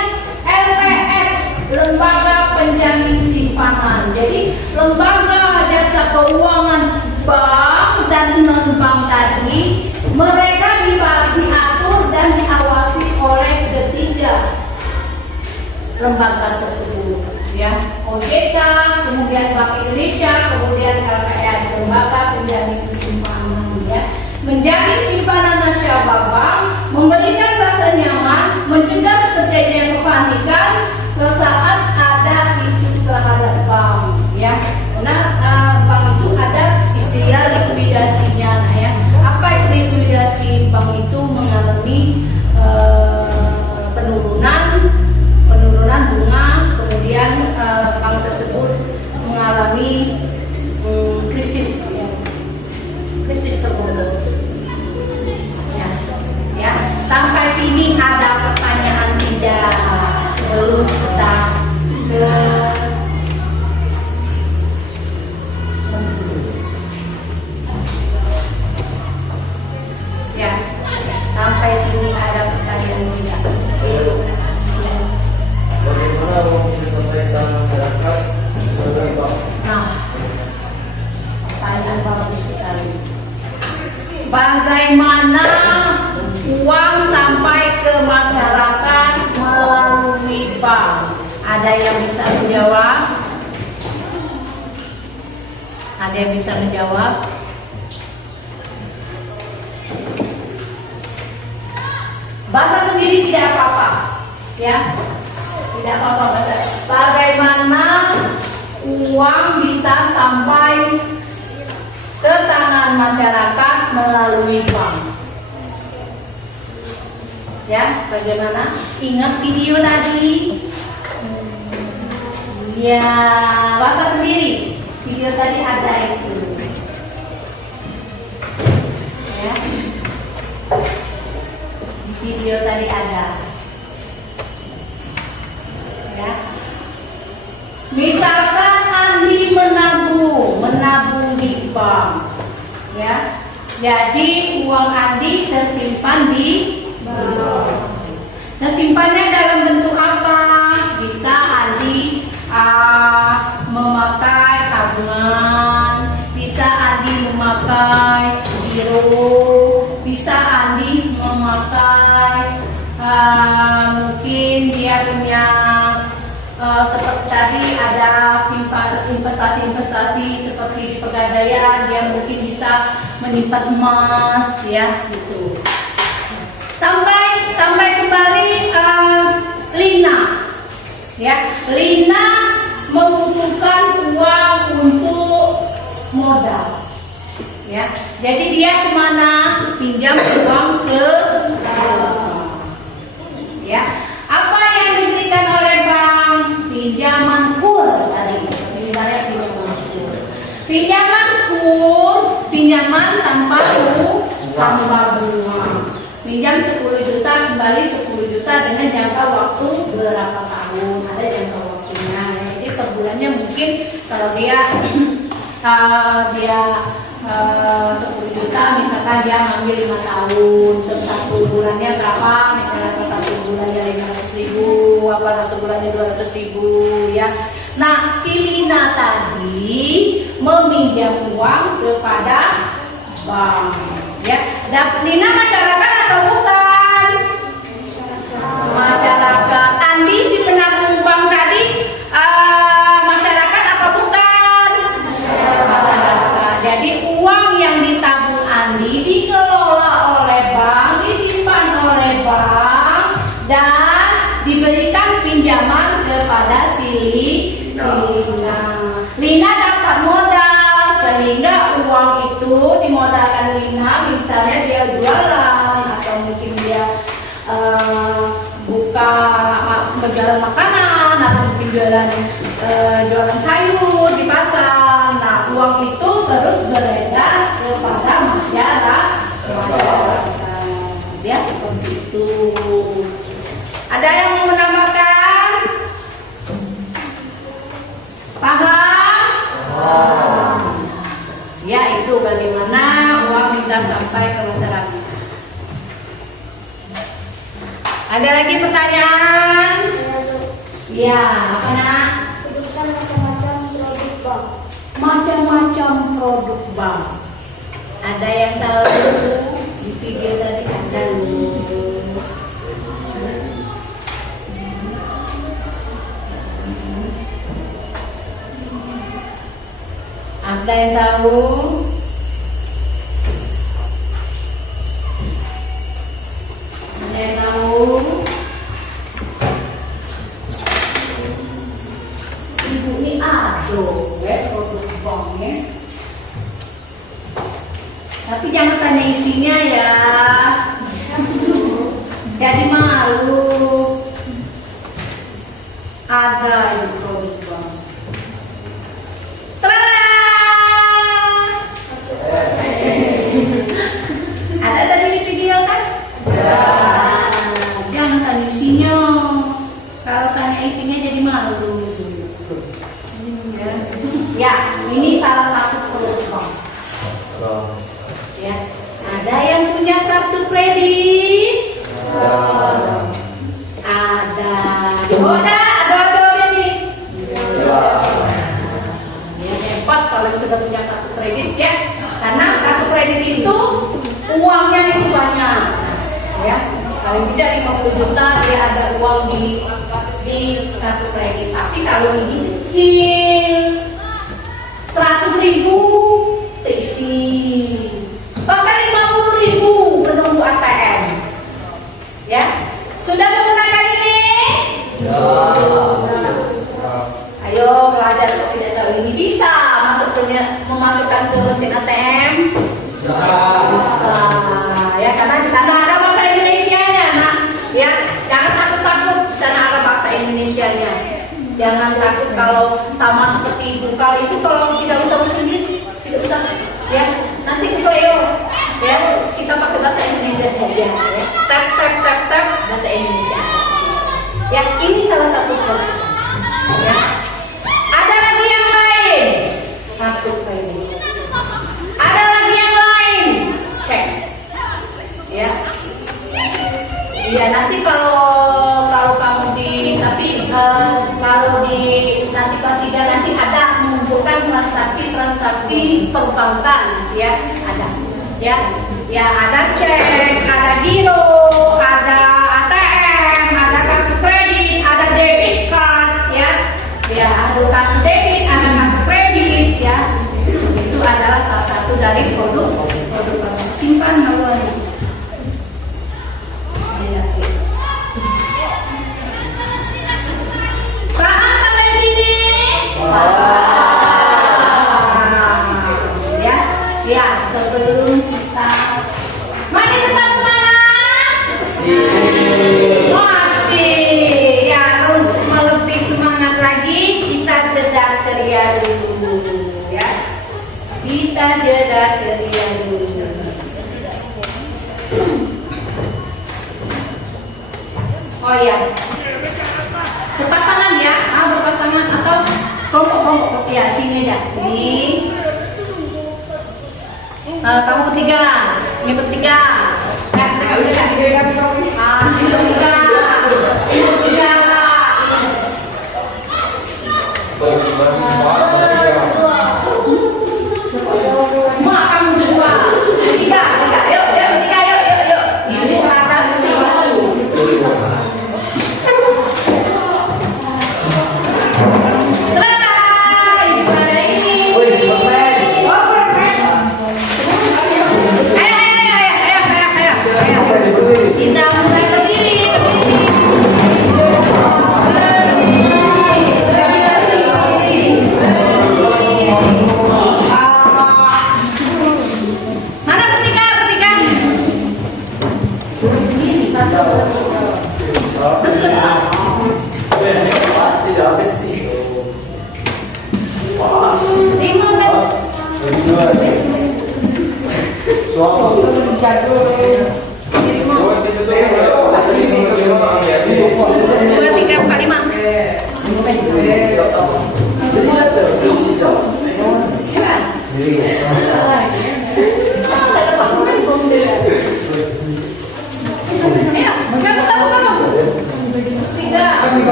LPS, Lembaga Penjamin Simpanan. Jadi lembaga jasa keuangan bank dan non-bank tadi mereka diatur dan diawasi oleh ketiga lembaga tersebut. Ya, OJK, kemudian Bank Indonesia, kemudian LPS, Lembaga Penjamin Simpanan. Ya, menjamin simpanan nasabah bank, memberikan rasa nyaman, mencegah terjadinya kepanikan saat ada isu terhadap bank. Ya, karena bank itu ada istilah likuidasinya. Nah, ya, apa itu likuidasi? Bank itu mengalami penurunan bunga, kemudian bank tersebut mengalami krisis tersebut. Ya, sampai sini ada pertanyaan tidak sebelum kita ke ya, sampai sini ada pertanyaan tidak? Ya. Bagaimana uang bisa sampaikan masyarakat sebagai bank? Nah, pertanyaan bagus sekali. Bagaimana uang sampai ke masyarakat melalui bank? Ada yang bisa menjawab? Ada yang bisa menjawab? Bahasa sendiri tidak apa-apa, ya. Tidak apa-apa. Bagaimana uang bisa sampai ke tangan masyarakat melalui bank? Ya, bagaimana? Ingat video tadi? Ya, bahasa sendiri. Video tadi ada itu. Ya. Video tadi ada. Ya. Misalkan Andi menabung di bank. Ya. Jadi uang Andi tersimpan di bank. Tersimpannya dalam bentuk apa? Bisa Andi memakai tabungan, bisa Andi memakai giro, bisa Andi memakai mungkin dia punya seperti tadi ada investasi seperti di pegadaian, dia mungkin bisa menyimpan emas, ya gitu. Sampai kembali Lina, ya, Lina membutuhkan uang untuk modal, ya. Jadi dia kemana? Pinjam uang ke ya. Apa yang diberikan oleh bank? Pinjaman kurs tadi. Pinjaman kurs, pinjaman tanpa bunga. Minjam 10 juta, kembali 10 juta dengan jangka waktu berapa tahun? Ada jangka waktunya. Jadi per bulannya mungkin kalau dia 10 juta, misalkan dia ngambil 5 tahun, satu bulannya berapa? Misalnya satu bulannya 500.000, apa satu bulannya 200.000, ya. Nah, si Lina tadi meminjam uang kepada bank, ya. Lina masyarakat atau bukan? Masyarakat. Andi si penabung bank tadi masyarakat apa bukan? Masyarakat. Jadi uang yang ditabung Andi dikelola oleh bank, disimpan oleh bank, dan diberikan pinjaman kepada si Lina. Lina dapat modal, sehingga uang itu dimodalkan Lina, misalnya dia jualan atau mungkin dia berjualan makanan atau mungkin jualan sayur di pasar. Nah, uang itu terus beredar kepada masyarakat. Dia seperti itu. Ada yang mau menambahkan? Paham? Ya, itu bagaimana uang bisa sampai ke masyarakat. Ada lagi pertanyaan? Ya, apa nak? Sebutkan macam-macam produk bank. Macam-macam produk bank. Ada yang tahu di video tadi ada loh. Ada yang tahu? Ada yang tahu? Ibu ini ada produk banknya. Tapi jangan tanya isinya ya. Jadi malu. Ada itu produk bank. Ada tadi di video kan? Jangan tanya isinya. Kalau tanya isinya jadi malu. Ya, ini salah satu produk bank. Ya, ada yang punya kartu kredit? Ada. Oh, ada nih. Ya, hebat kalau sudah punya kartu kredit ya. Karena kartu kredit itu uangnya itu banyak, ya. Kalau tidak 50 juta dia ada uang di kartu kredit. Tapi kalau ini kecil, 100.000 terisi, bahkan 50.000 menunggu ATM. Ya, sudah menggunakan ini? Ya. Ayo belajar kalau tidak tahu ini bisa memasukkan ke mesin ATM. Bisa. Ya, karena di sana ada bahasa Indonesianya, nak. Ya, jangan takut di sana ada bahasa Indonesianya. Jangan takut kalau sama seperti ibu. Kalau itu kalau tidak usah bahasa Inggris, tidak usah. Ya, nanti kesleo. Ya, kita pakai bahasa Indonesia saja. Ya. Tap bahasa Indonesia. Ya, ini salah satu produk. Ya. Ada lagi yang lain. Kartu kredit. Ada lagi yang lain. Cek. Ya. Iya, nanti kalau kamu kalau nanti pas tidak nanti ada mengumpulkan transaksi perbankan, ya ada, ya ada cek, ada giro, ada ATM, ada kartu kredit, ada debit card, ya ada kartu debit, ada kartu kredit, ya itu adalah salah satu dari produk simpan nomor. Paham sampai sini? Ya, sebelum kita mari tetap semangat. Masih, ya untuk lebih semangat lagi kita jeda ceria dulu, ya. Kita jeda ceria dulu. Oh iya. Berpasangan ya, berpasangan atau kelompok-kelompok ya, sini aja. Ini. Kamu bertiga, ini bertiga. Nah, udah kan? Ini bertiga. Ini bertiga. Semua kamu berdua. Tiga. Yuk. Ini serahkan sesuatu. Kita mulai berdiri. Mana bertiga? Tidak habis sih.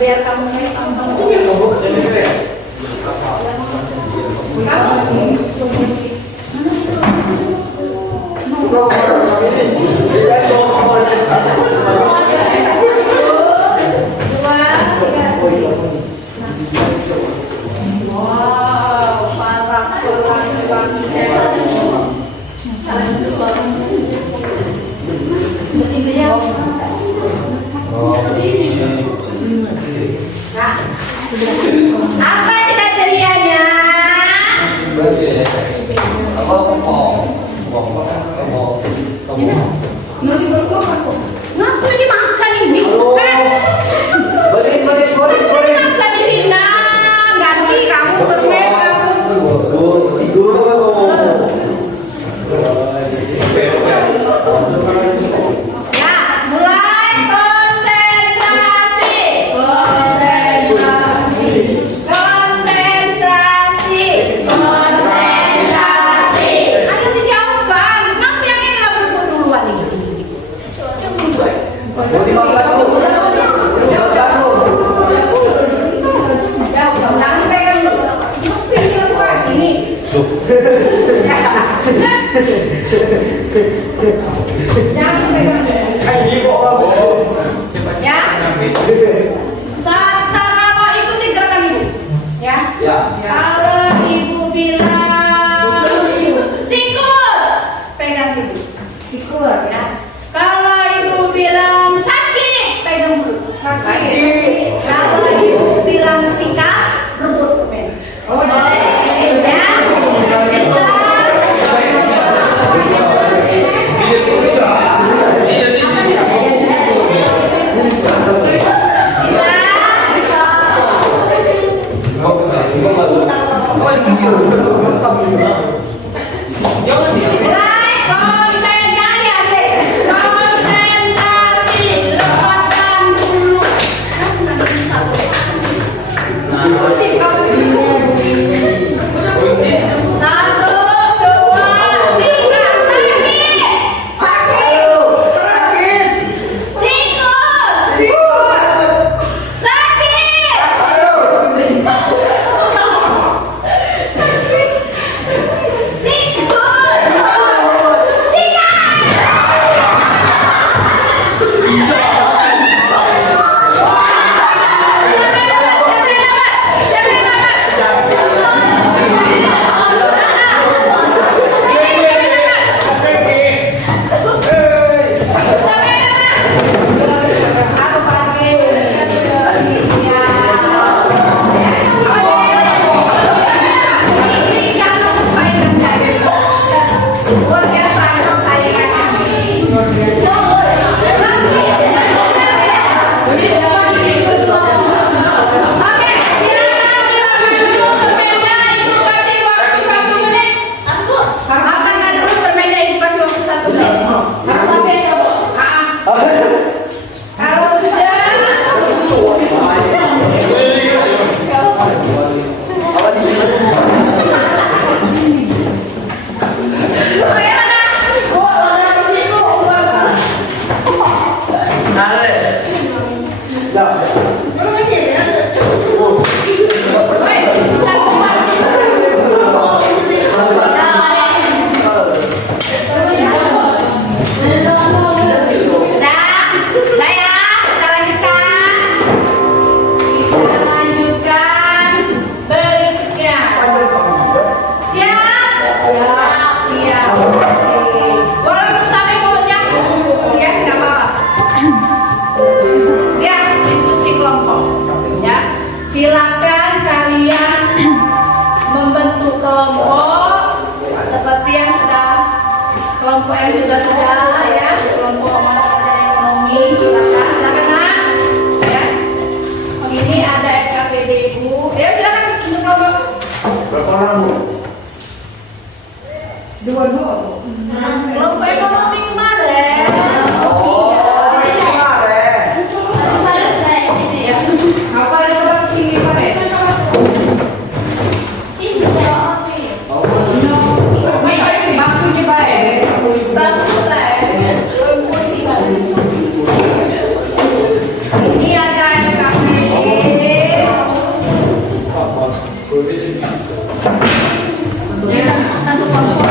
Biar kamu naik apa kriterianya? Ngaku dimakan ini? Dimakan ini nah, ganti kamu bermain Ya, mulai konsentrasi. Ayo dijawabkan. Nanti yang ini lah berikut duluan nih. Jangan pegang ini. Jangan pegang. Ya. Kalau ikuti gerakan ibu. Ya. Kalau ibu bilang sikur, pegang ibu. Sikur ya. Kalau ibu bilang sakit, pegang dulu. Sakit. Kalau ibu bilang sikat, rebut pegang. Oh, jadi ya. Bisa. kelompok seperti yang sudah kelompok yang sudah ya, kelompok mata pelajaran ekonomi. Silakan Nak. Ya. Ini ada SKPD Ibu. Ya silakan untuk kelompok. Berapa orang, Bu? Dua. Kelompok ekonomi kemarin. Oh, kemarin. Ya. Apa ada sini kemarin? Ini ada SKPD. Ya, satu kelompok.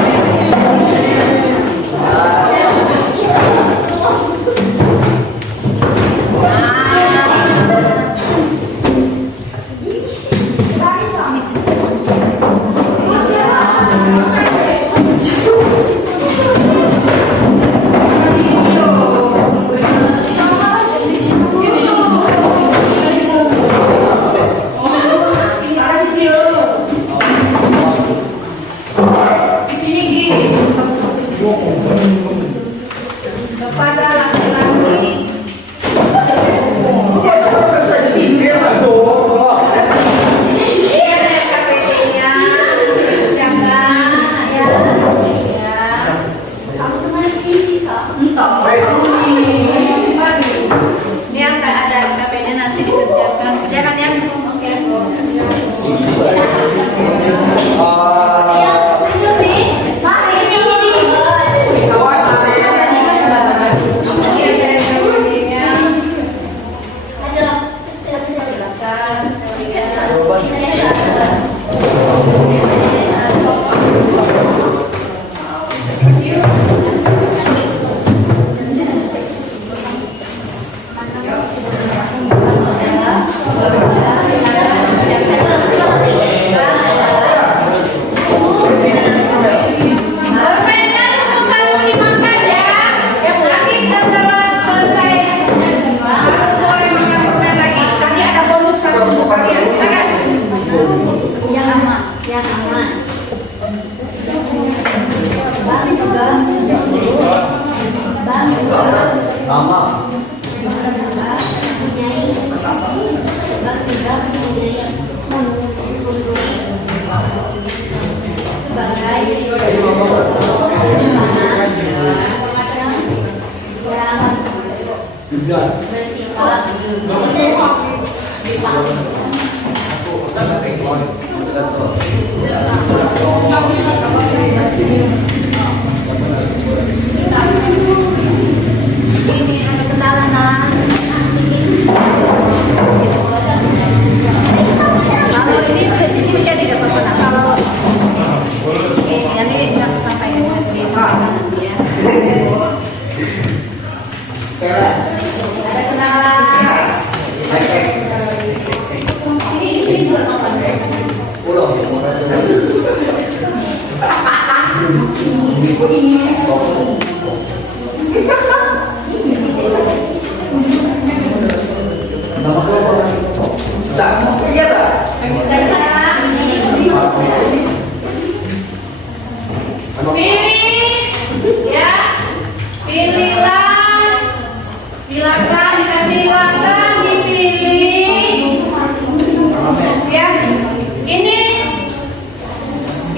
Kepada laki-laki ini yang tak ada KPD nanti dikerjakan. Jangan yang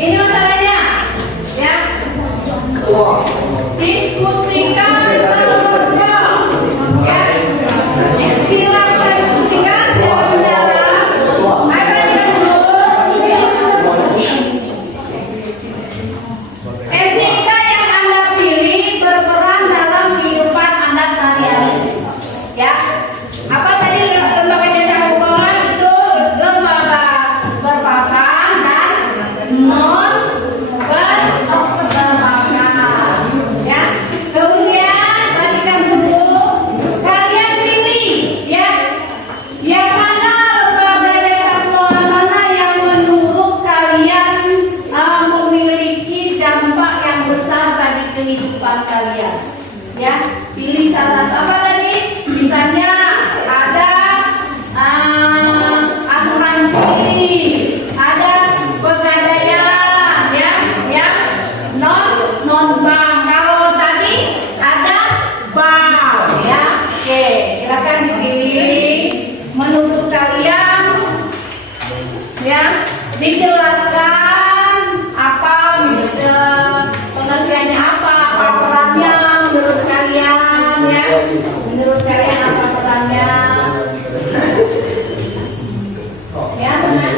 Ini masalahnya, ya. Diskusi Ya, dijelaskan apa pengertiannya apa perannya menurut kalian ya. Menurut kalian apa perannya? Ya, mana?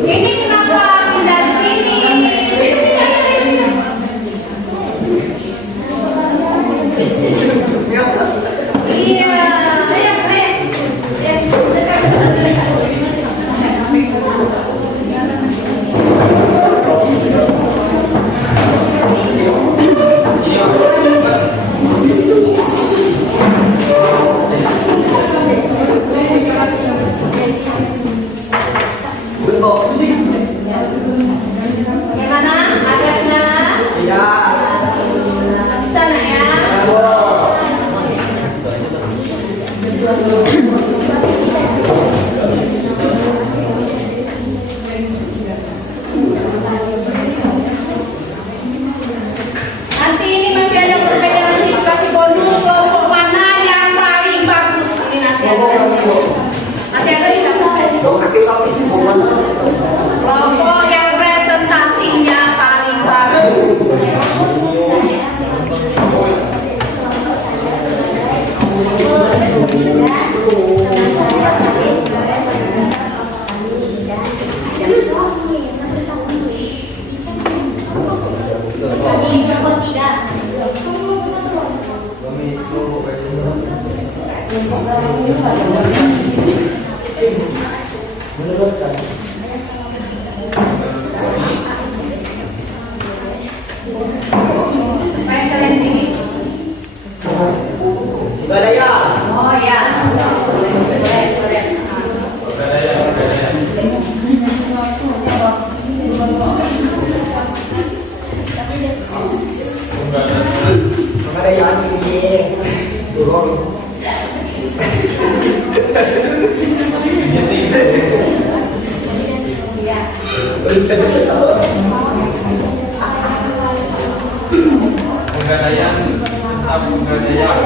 Ini kenapa pindah di sini? Iya, ayo, Gimana? Ada kendala? Iya. Bisa nggak ya? Nanti ini masih ada perbedaan nih, kasih bonus kelompok mana yang paling bagus. Ini nanti ada. Masih ada di kelompok yang presentasinya paling bagus. Main kalian ini. Gak ada ya. Oh ya. Boleh. Gak ada ya ini. Turun. Pegadaian, pegadaian.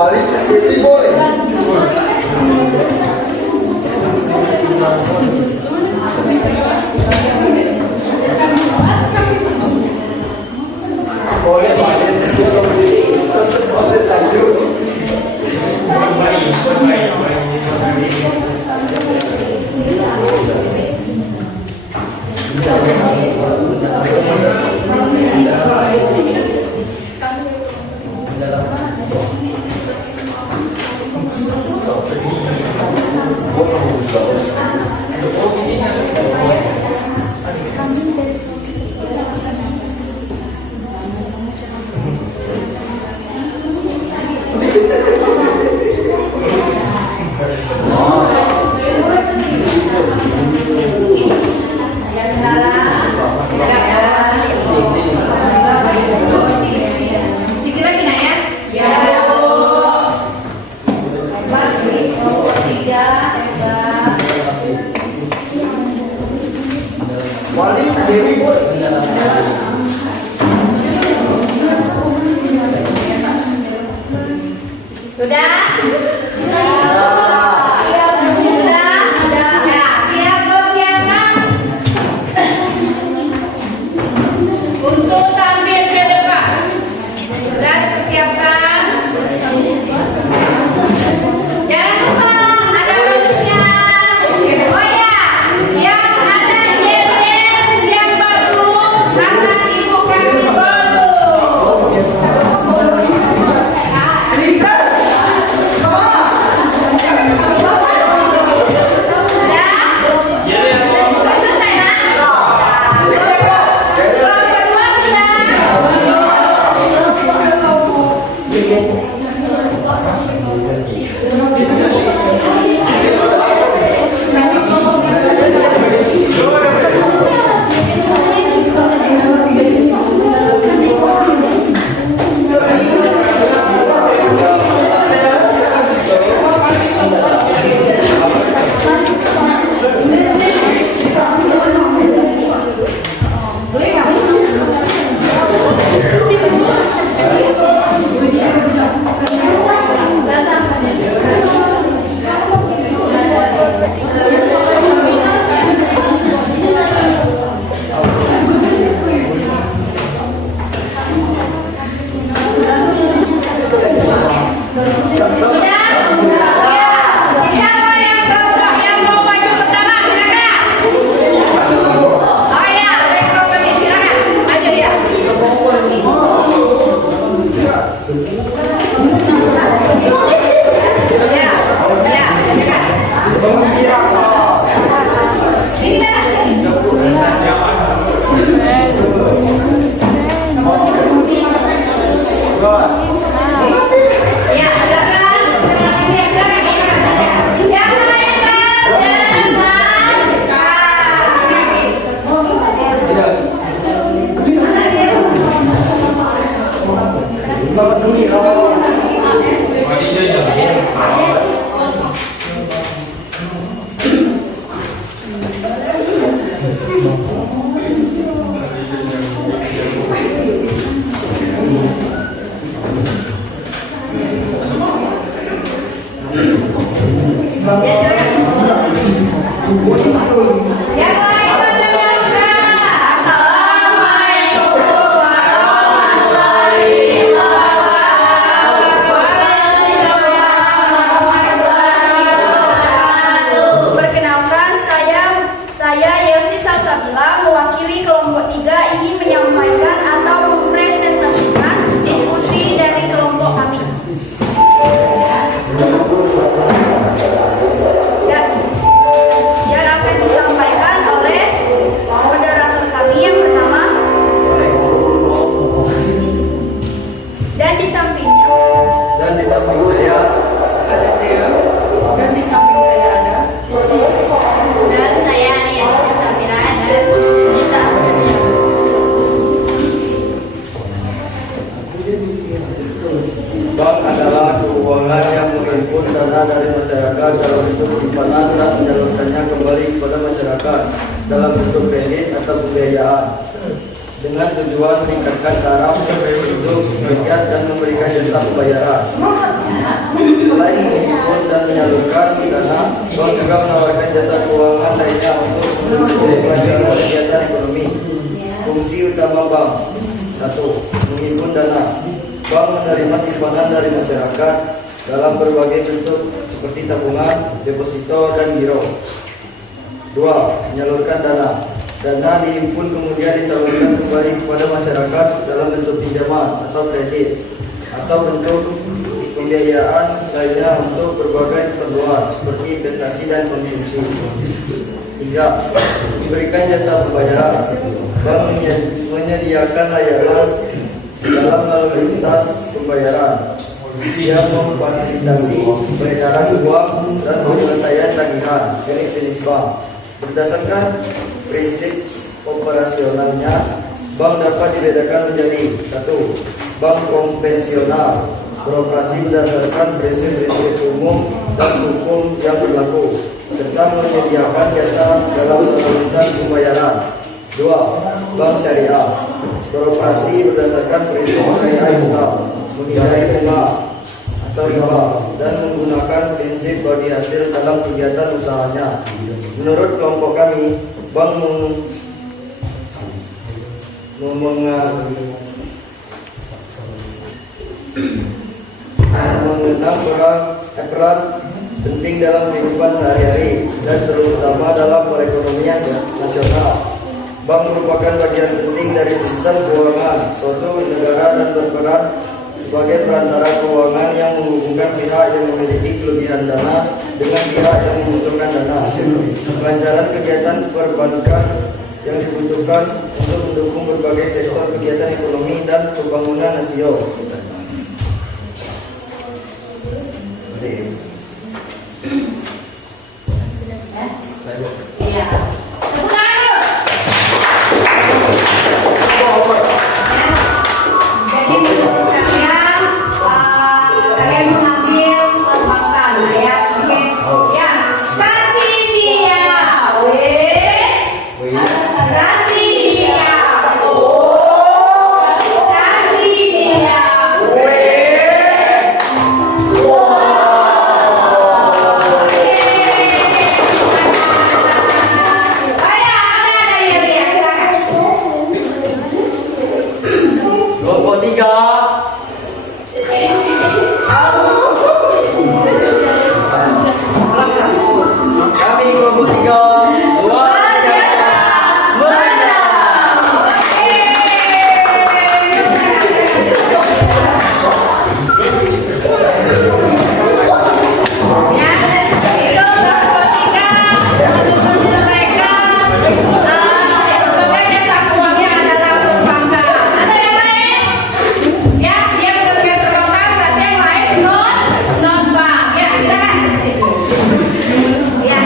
Wali jadi boy. Boleh balik boleh lanjut. Wali jadi boy. Sudah? Ya, siap siapkan untuk tampil ke depan. Sudah siapkan. Jangan lupa ada bajunya. Oh ya, yang ada yel-yel yang bagus akan ibu kasih bonus. dengan tujuan meningkatkan taraf untuk melihat dan memberikan jasa pembayaran. Selain menghimpun dan menyalurkan dana, bank juga menawarkan jasa keuangan lainnya untuk pelaksanaan kegiatan ekonomi. Fungsi utama bank: 1. Menghimpun dana. Bank menerima simpanan dari masyarakat dalam berbagai bentuk seperti tabungan, deposito, dan giro. 2. Menyalurkan dana. Dana dihimpun kemudian disalurkan kembali kepada masyarakat dalam bentuk pinjaman atau kredit atau bentuk pembiayaan lainnya untuk berbagai keperluan seperti investasi dan konsumsi. 3. Memberikan jasa pembayaran. Bank menyediakan layanan dalam lalu lintas pembayaran yang memfasilitasi peredaran uang dan penyelesaian tagihan jenis-jenis bank. Berdasarkan prinsip operasionalnya, bank dapat dibedakan menjadi 1. Bank konvensional, beroperasi berdasarkan prinsip-prinsip umum dan hukum yang berlaku, serta menyediakan jasa dalam lalu pembayaran. 2. Bank syariah, beroperasi berdasarkan prinsip syariah Islam, menghindari bunga atau riba, dan menggunakan prinsip bagi hasil dalam kegiatan usahanya. Menurut kelompok kami, bank mengenang peran penting dalam kehidupan sehari-hari dan terutama dalam perekonomian nasional. Bank merupakan bagian penting dari sistem keuangan suatu negara dan berperan sebagai perantara keuangan yang menghubungkan pihak yang memiliki kelebihan dana dengan pihak yang membutuhkan dana. Kelancaran kegiatan perbankan yang dibutuhkan untuk mendukung berbagai sektor kegiatan ekonomi dan pembangunan nasional. Iya. Jadi menurut kalian mengambil perbankan ya, oke? Ya, kasih dia, kasih dia, kasih dia, Kelompok 3. Kami kelompok 3 luar biasa menang. ya. Itu kelompok 3 menuntut mereka sebagai jasa keuangannya adalah perbankan. Atau yang lain? Ya, dia sebagai perbankan berarti yang lain non bank. Ya, silakan. Ya.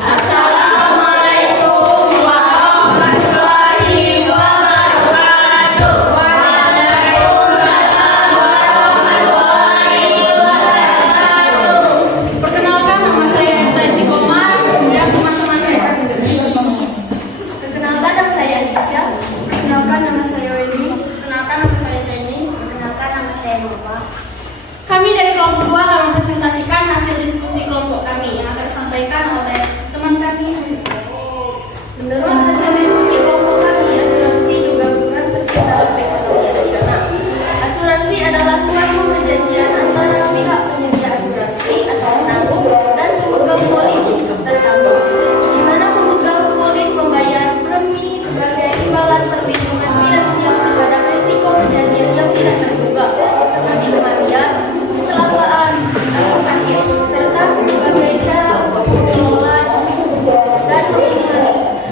Assalamualaikum warahmatullahi wabarakatuh. Waalaikumsalam warahmatullahi wabarakatuh. Perkenalkan, nama saya Taisi Komar dan teman-teman saya. Perkenalkan nama saya Anisha. Perkenalkan, nama saya Wendy. Perkenalkan, nama saya Jenny. Perkenalkan nama saya Nova. Kami dari kelompok 2 akan mempresentasikan hasil diskusi kelompok kami yang akan disampaikan oleh teman kami Anissa. Menurut hasil diskusi kelompok kami, asuransi juga berperan penting dalam perekonomian nasional. Asuransi adalah suatu perjanjian antara pihak penyedia asuransi atau penanggung dan pemegang polis tertanggung, di mana pemegang polis membayar premi sebagai imbalan perlindungan finansial terhadap risiko kejadian yang tidak terduga seperti kematian, kecelakaan, atau sakit, serta sebagai cara untuk mengelola dan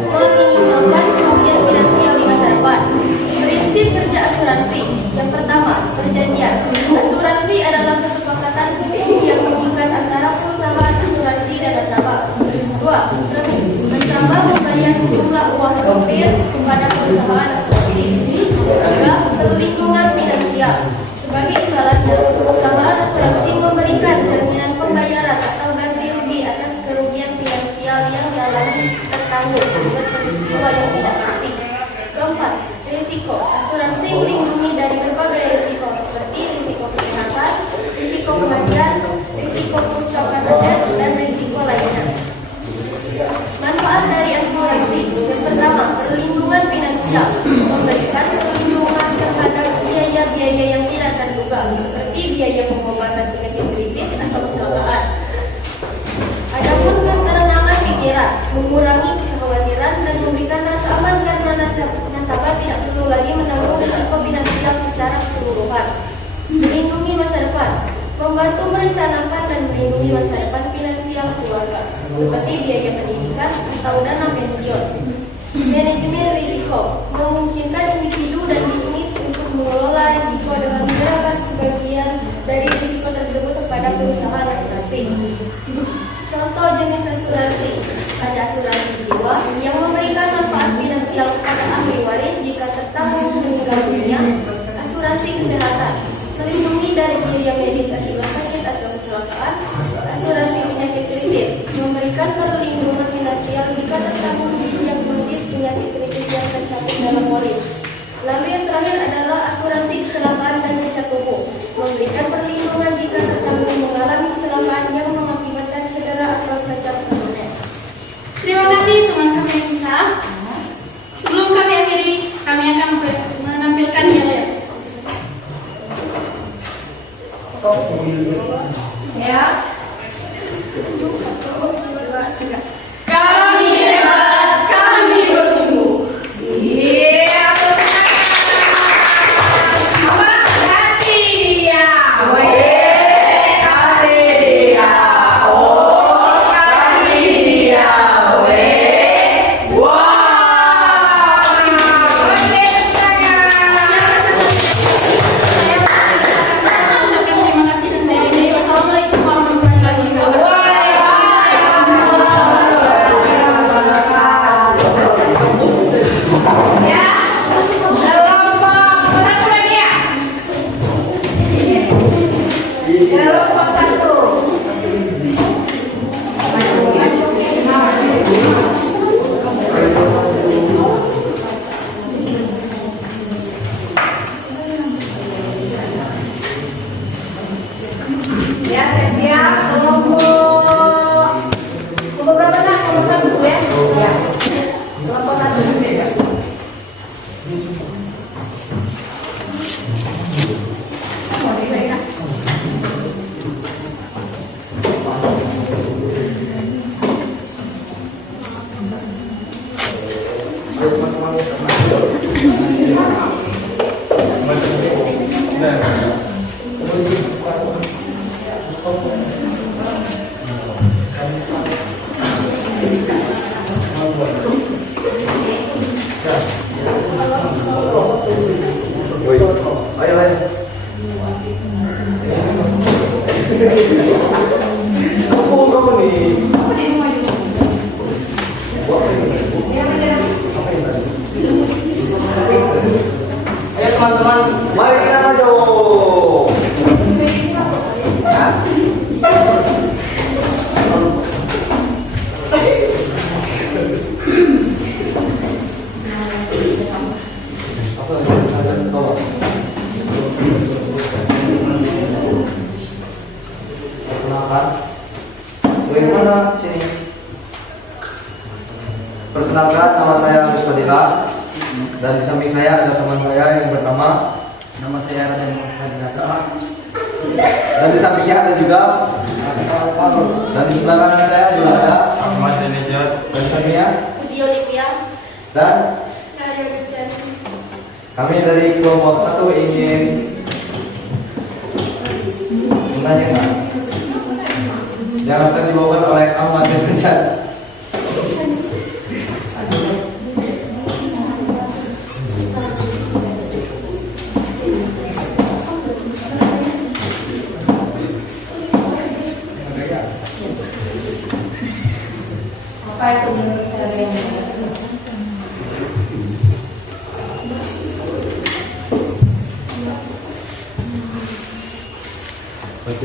meminimalkan kerugian finansial di masa depan. Prinsip kerja asuransi. Yang pertama, perjanjian. Asuransi adalah kesepakatan hukum yang mengikat antara perusahaan asuransi dan nasabah. 2. Premi. Nasabah membayar pemberian sejumlah uang sopir kepada perusahaan asuransi. 3. Perlindungan finansial. Sebagai imbalannya, perusahaan asuransi memberikan jaminan pembayaran atau ganti rugi atas kerugian finansial yang dialami tertanggung akibat peristiwa yang tidak pasti. 4. Risiko. Asuransi melindungi dari berbagai risiko seperti risiko kesehatan, risiko kematian, risiko kerusakan aset, dan risiko lainnya. Manfaat dari asuransi. Yang pertama, perlindungan finansial. Memberikan perlindungan terhadap biaya-biaya yang tidak terduga seperti biaya pengobatan penyakit kritis atau kecelakaan. Adapun ketenangan pikiran, mengurangi kekhawatiran dan memberikan rasa aman karena nasabah tidak perlu lagi menanggung risiko finansial secara keseluruhan. Melindungi masa depan. Membantu merencanakan dan melindungi masa depan finansial keluarga seperti biaya pendidikan atau dana pensiun. Manajemen risiko. Memungkinkan individu dan bisnis untuk mengelola risiko dengan menyerahkan sebagian dari risiko tersebut kepada perusahaan asuransi. Contoh jenis asuransi. Ada asuransi jiwa yang memberikan manfaat finansial kepada ahli waris jika tertanggung meninggal dunia. Asuransi kesehatan melindungi dari biaya medis akibat sakit atau kecelakaan. Asuransi penyakit kritis memberikan perlindungan finansial jika tertanggung diagnosis penyakit kritis yang tercakup dalam polis. Lalu yang terakhir adalah asuransi kecelakaan dan cacat tubuh, memberikan perlindungan jika tertanggung mengalami kecelakaan yang mengakibatkan cedera atau cacat permanen. Terima kasih teman kami yang bisa. Sebelum kami akhiri, kami akan menampilkan yel-yel. Ya. Kami hebat, kami bertumbuh. Iya. Apa? Kasih dia. Kasih dia, oh kasih dia, wah. Oke, Saya mengucapkan terima kasih dan saya akhiri. Wassalamualaikum warahmatullahi wabarakatuh. ya. Kelompok berapa lagi ya? Kelompok 1. Ya, siap. Kelompok berapa nak? Kelompok 1 ya? Ya. Kelompok 1. Ayo, ayo. Kamu nih. Ayo teman-teman, mari kita maju. Bagaimana sini? Perkenalkan, nama saya Agus Fadila. Dan di samping saya ada teman saya yang pertama. Nama saya Raden Muhammad. Dan di sampingnya ada juga. Dan di sebelah kanan saya juga ada Ahmad Denijat. Dan di sampingnya Puji Olivia. dan Karya Gustiani. kami dari kelompok 1 ingin menanyakan yang akan dibawakan oleh Ahmad Denijat. Apa itu menurut kalian? Pegadaian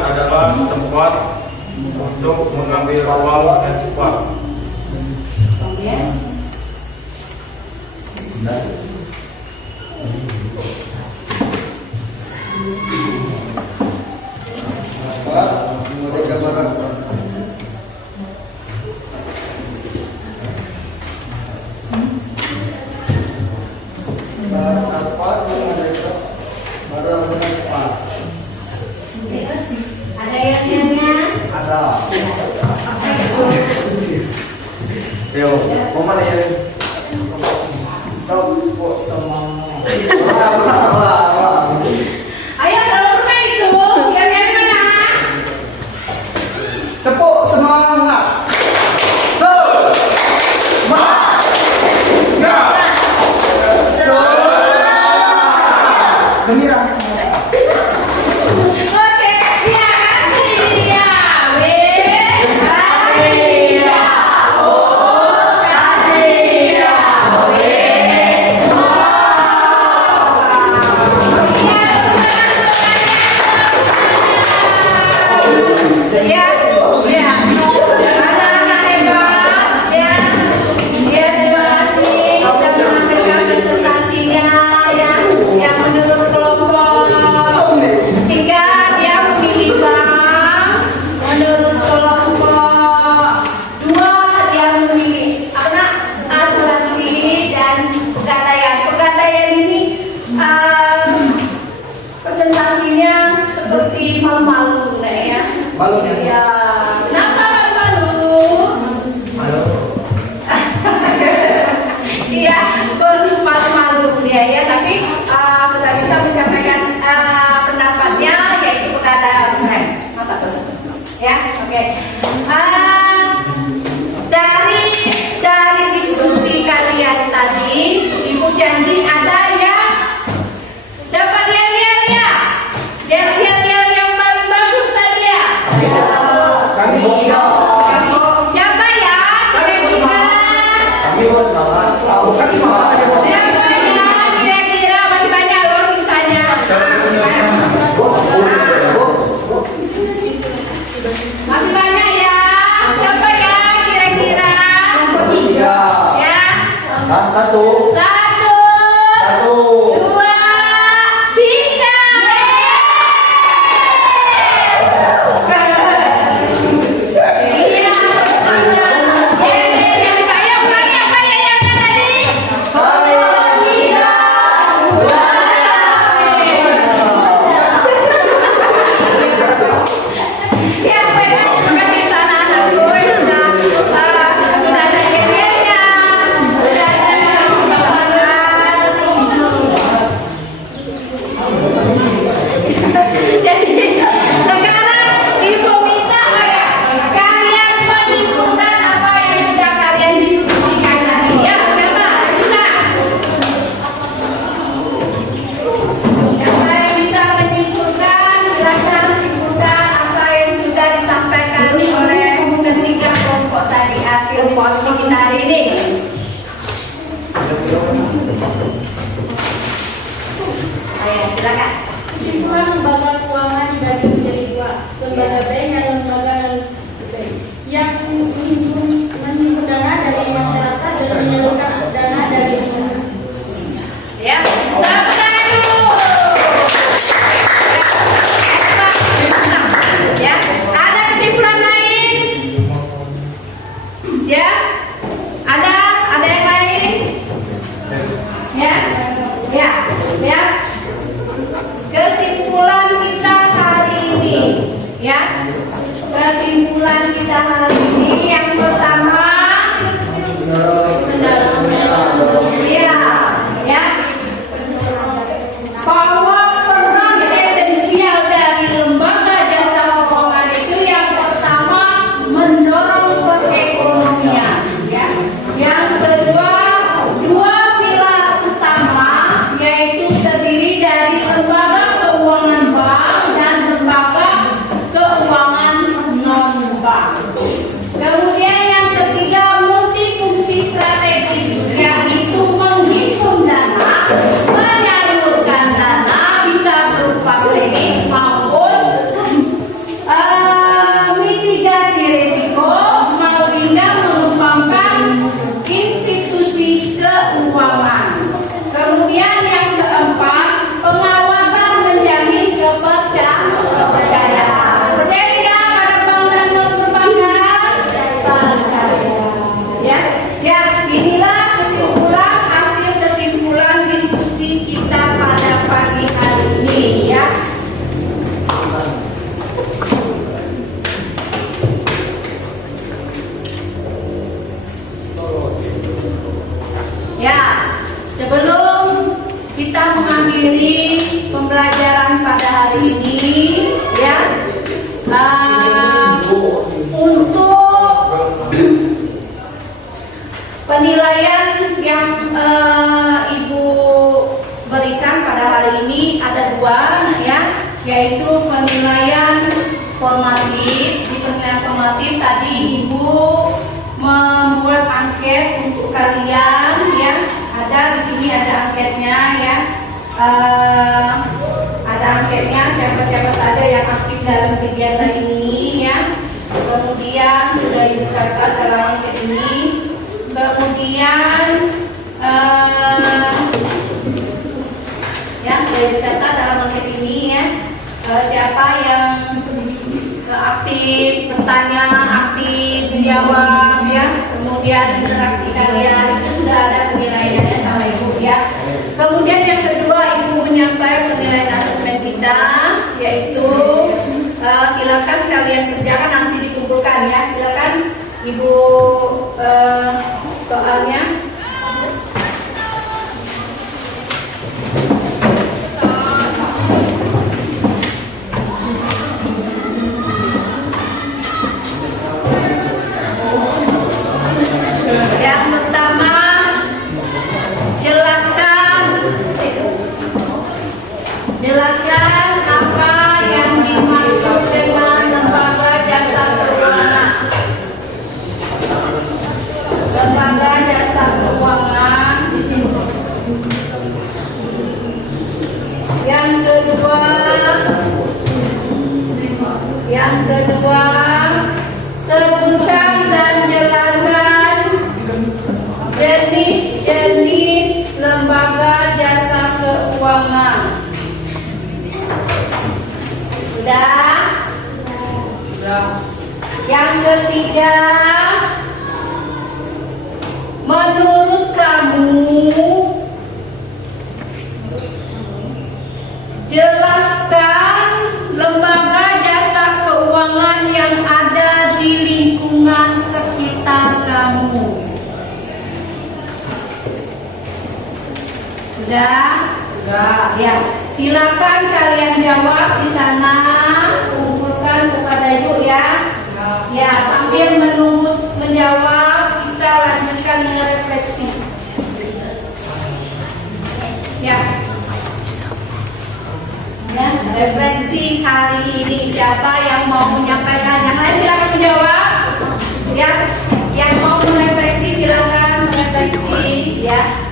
adalah tempat untuk mengambil uang dan cepat. Mulai gambaran. Apa mengadakan barang dengan cepat? Ada yang nanya? Ada. Yo, mau mana ya? Tepuk semangat. Ayo kalau pernah itu, yang mana? Tepuk semangat. Gembira. Oke, ya, ya, wes, ya, oh, ya, wes, ya, ya, anak-anak hebat, ya, terima kasih sudah menampilkan presentasinya, ya, yang menurut kelompok tiga dia memilih bank, menurut kelompok dua dia memilih asuransi dan pegadaian. Pegadaian ini presentasinya seperti malu-malu nggak ya? Malu ya? Ya, kenapa malu-malu? Iya, malu-malu dia ya, tapi sudah bisa menyampaikan pendapatnya yaitu pegadaian keren. Mantap. Ya, oke. Dari diskusi kalian tadi, Ibu janji ada yang dapat yel-yel yang paling bagus tadi ya. Kami bos Siapa ya? Kira-kira? Kami bos tahu kan mana ya bos? Siapa ya? Kira-kira masih banyak loh sisanya. Masih banyak ya. Siapa ya? Kira-kira? Tiga. Ya. Satu. Satu. Dua. Tiga. Iya. Yang kaya yang tadi. Ya, baik. Terima kasih untuk anak-anakku yang sudah ada yel-yelnya, sudah ada jadi sekarang Ibu minta kalian menyimpulkan apa yang sudah kalian diskusikan tadi ya. Siapa? Bisa? Siapa yang bisa menyimpulkan? Silakan simpulkan apa yang sudah disampaikan oleh ketiga kelompok tadi hasil diskusi kita hari ini. Ayo, silakan. Kesimpulan lembaga keuangan dibagi menjadi dua, lembaga bank dan lembaga non-bank yang menghimpun dana dari masyarakat dan menyalurkan dana dari negara. Ya, tepuk tangan dulu. Ya, ada kesimpulan lain? Ya, ada yang lain? Ya, ya, ya. Kesimpulan kita Sebelum kita mengakhiri pembelajaran pada hari ini, ya, untuk penilaian yang Ibu berikan pada hari ini ada dua, ya, yaitu penilaian formatif. Di penilaian formatif tadi Ibu membuat angket untuk kalian, ya. Ada di sini ada angketnya, ya. Ada angketnya siapa-siapa saja yang aktif dalam kegiatan ini, ya. Kemudian sudah dicatat dalam angket ini. Kemudian ya sudah dicatat dalam angket ini, ya. Siapa yang aktif bertanya, aktif menjawab, ya. Kemudian interaksi kalian itu sudah ada penilaiannya sama Ibu, ya. Kemudian yang kedua, Ibu menyampaikan penilaian asesmen kita, yaitu silakan kalian kerjakan, nanti dikumpulkan, ya. Silakan Ibu soalnya. Yang pertama, jelaskan apa yang dimaksud dengan lembaga jasa keuangan. Lembaga jasa keuangan di sini. Yang kedua, sebutkan dan jelaskan jenis-jenis lembaga jasa keuangan. Sudah? Yang ketiga, menurut kamu, jelaskan lembaga jasa keuangan yang ada di lingkungan sekitar kamu. Sudah? Ya. Silakan kalian jawab di sana, kumpulkan kepada Ibu, ya. Ya, sambil menunggu menjawab, kita lanjutkan refleksi. Ya. Ya, refleksi hari ini siapa yang mau menyampaikan? Yang lain silakan menjawab. Ya, yang mau merefleksi silakan merefleksi, ya.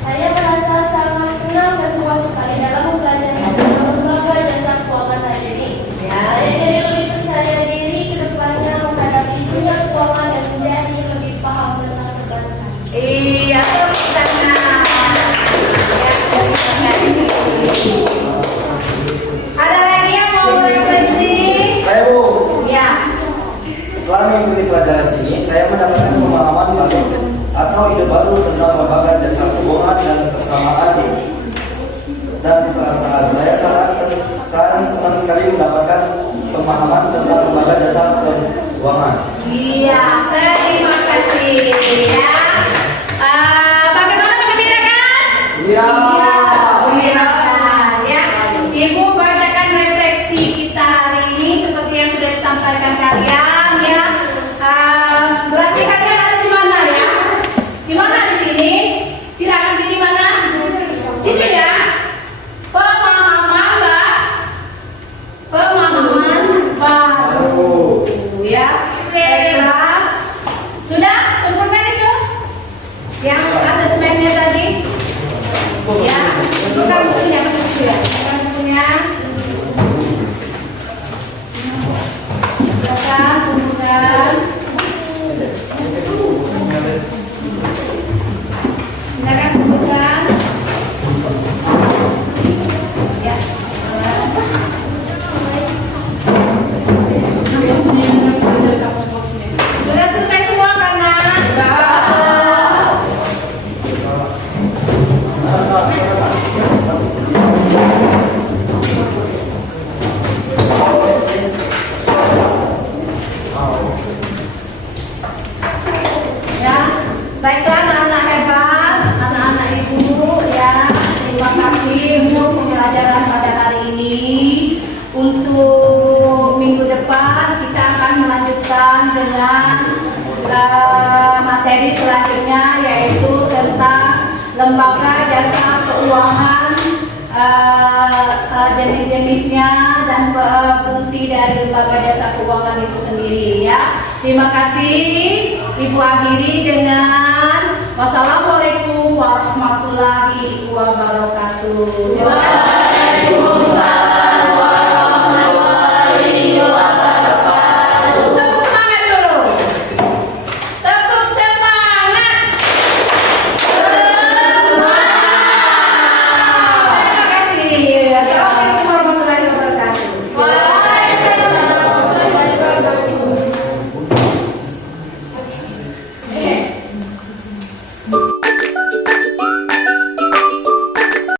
Saya merasa sangat senang dan puas sekali dalam mempelajari lembaga jasa keuangan hari ini. Saya jadi lebih percaya diri ke depannya menghadapi dunia keuangan dan menjadi lebih paham tentang perbankan. Iya, tenang. Ada lagi yang mau refleksi? Saya Bu, Ya. setelah mengikuti pelajaran sini, saya mendapatkan pemahaman baru atau ide baru tentang lembaga jasa keuangan dan persamaan dan perasaan. Saya sangat senang sekali mendapatkan pemahaman tentang lembaga jasa keuangan. Iya, terima kasih, ya. Bagaimana membedakan? Iya. Membedakan, ya. Ibu bacakan refleksi kita hari ini seperti yang sudah disampaikan kalian, ya. Berarti kalian ada di mana, ya? Di mana di sini? Silakan di mana? Sini, ya. Pemahaman, Mbak. Pemahaman baru, ya. Baiklah. Sudah? Sempurna itu? dengan materi selanjutnya, yaitu tentang lembaga jasa keuangan, jenis-jenisnya dan fungsi dari lembaga jasa keuangan itu sendiri ya. Terima kasih. Ibu akhiri dengan wassalamualaikum warahmatullahi wabarakatuh.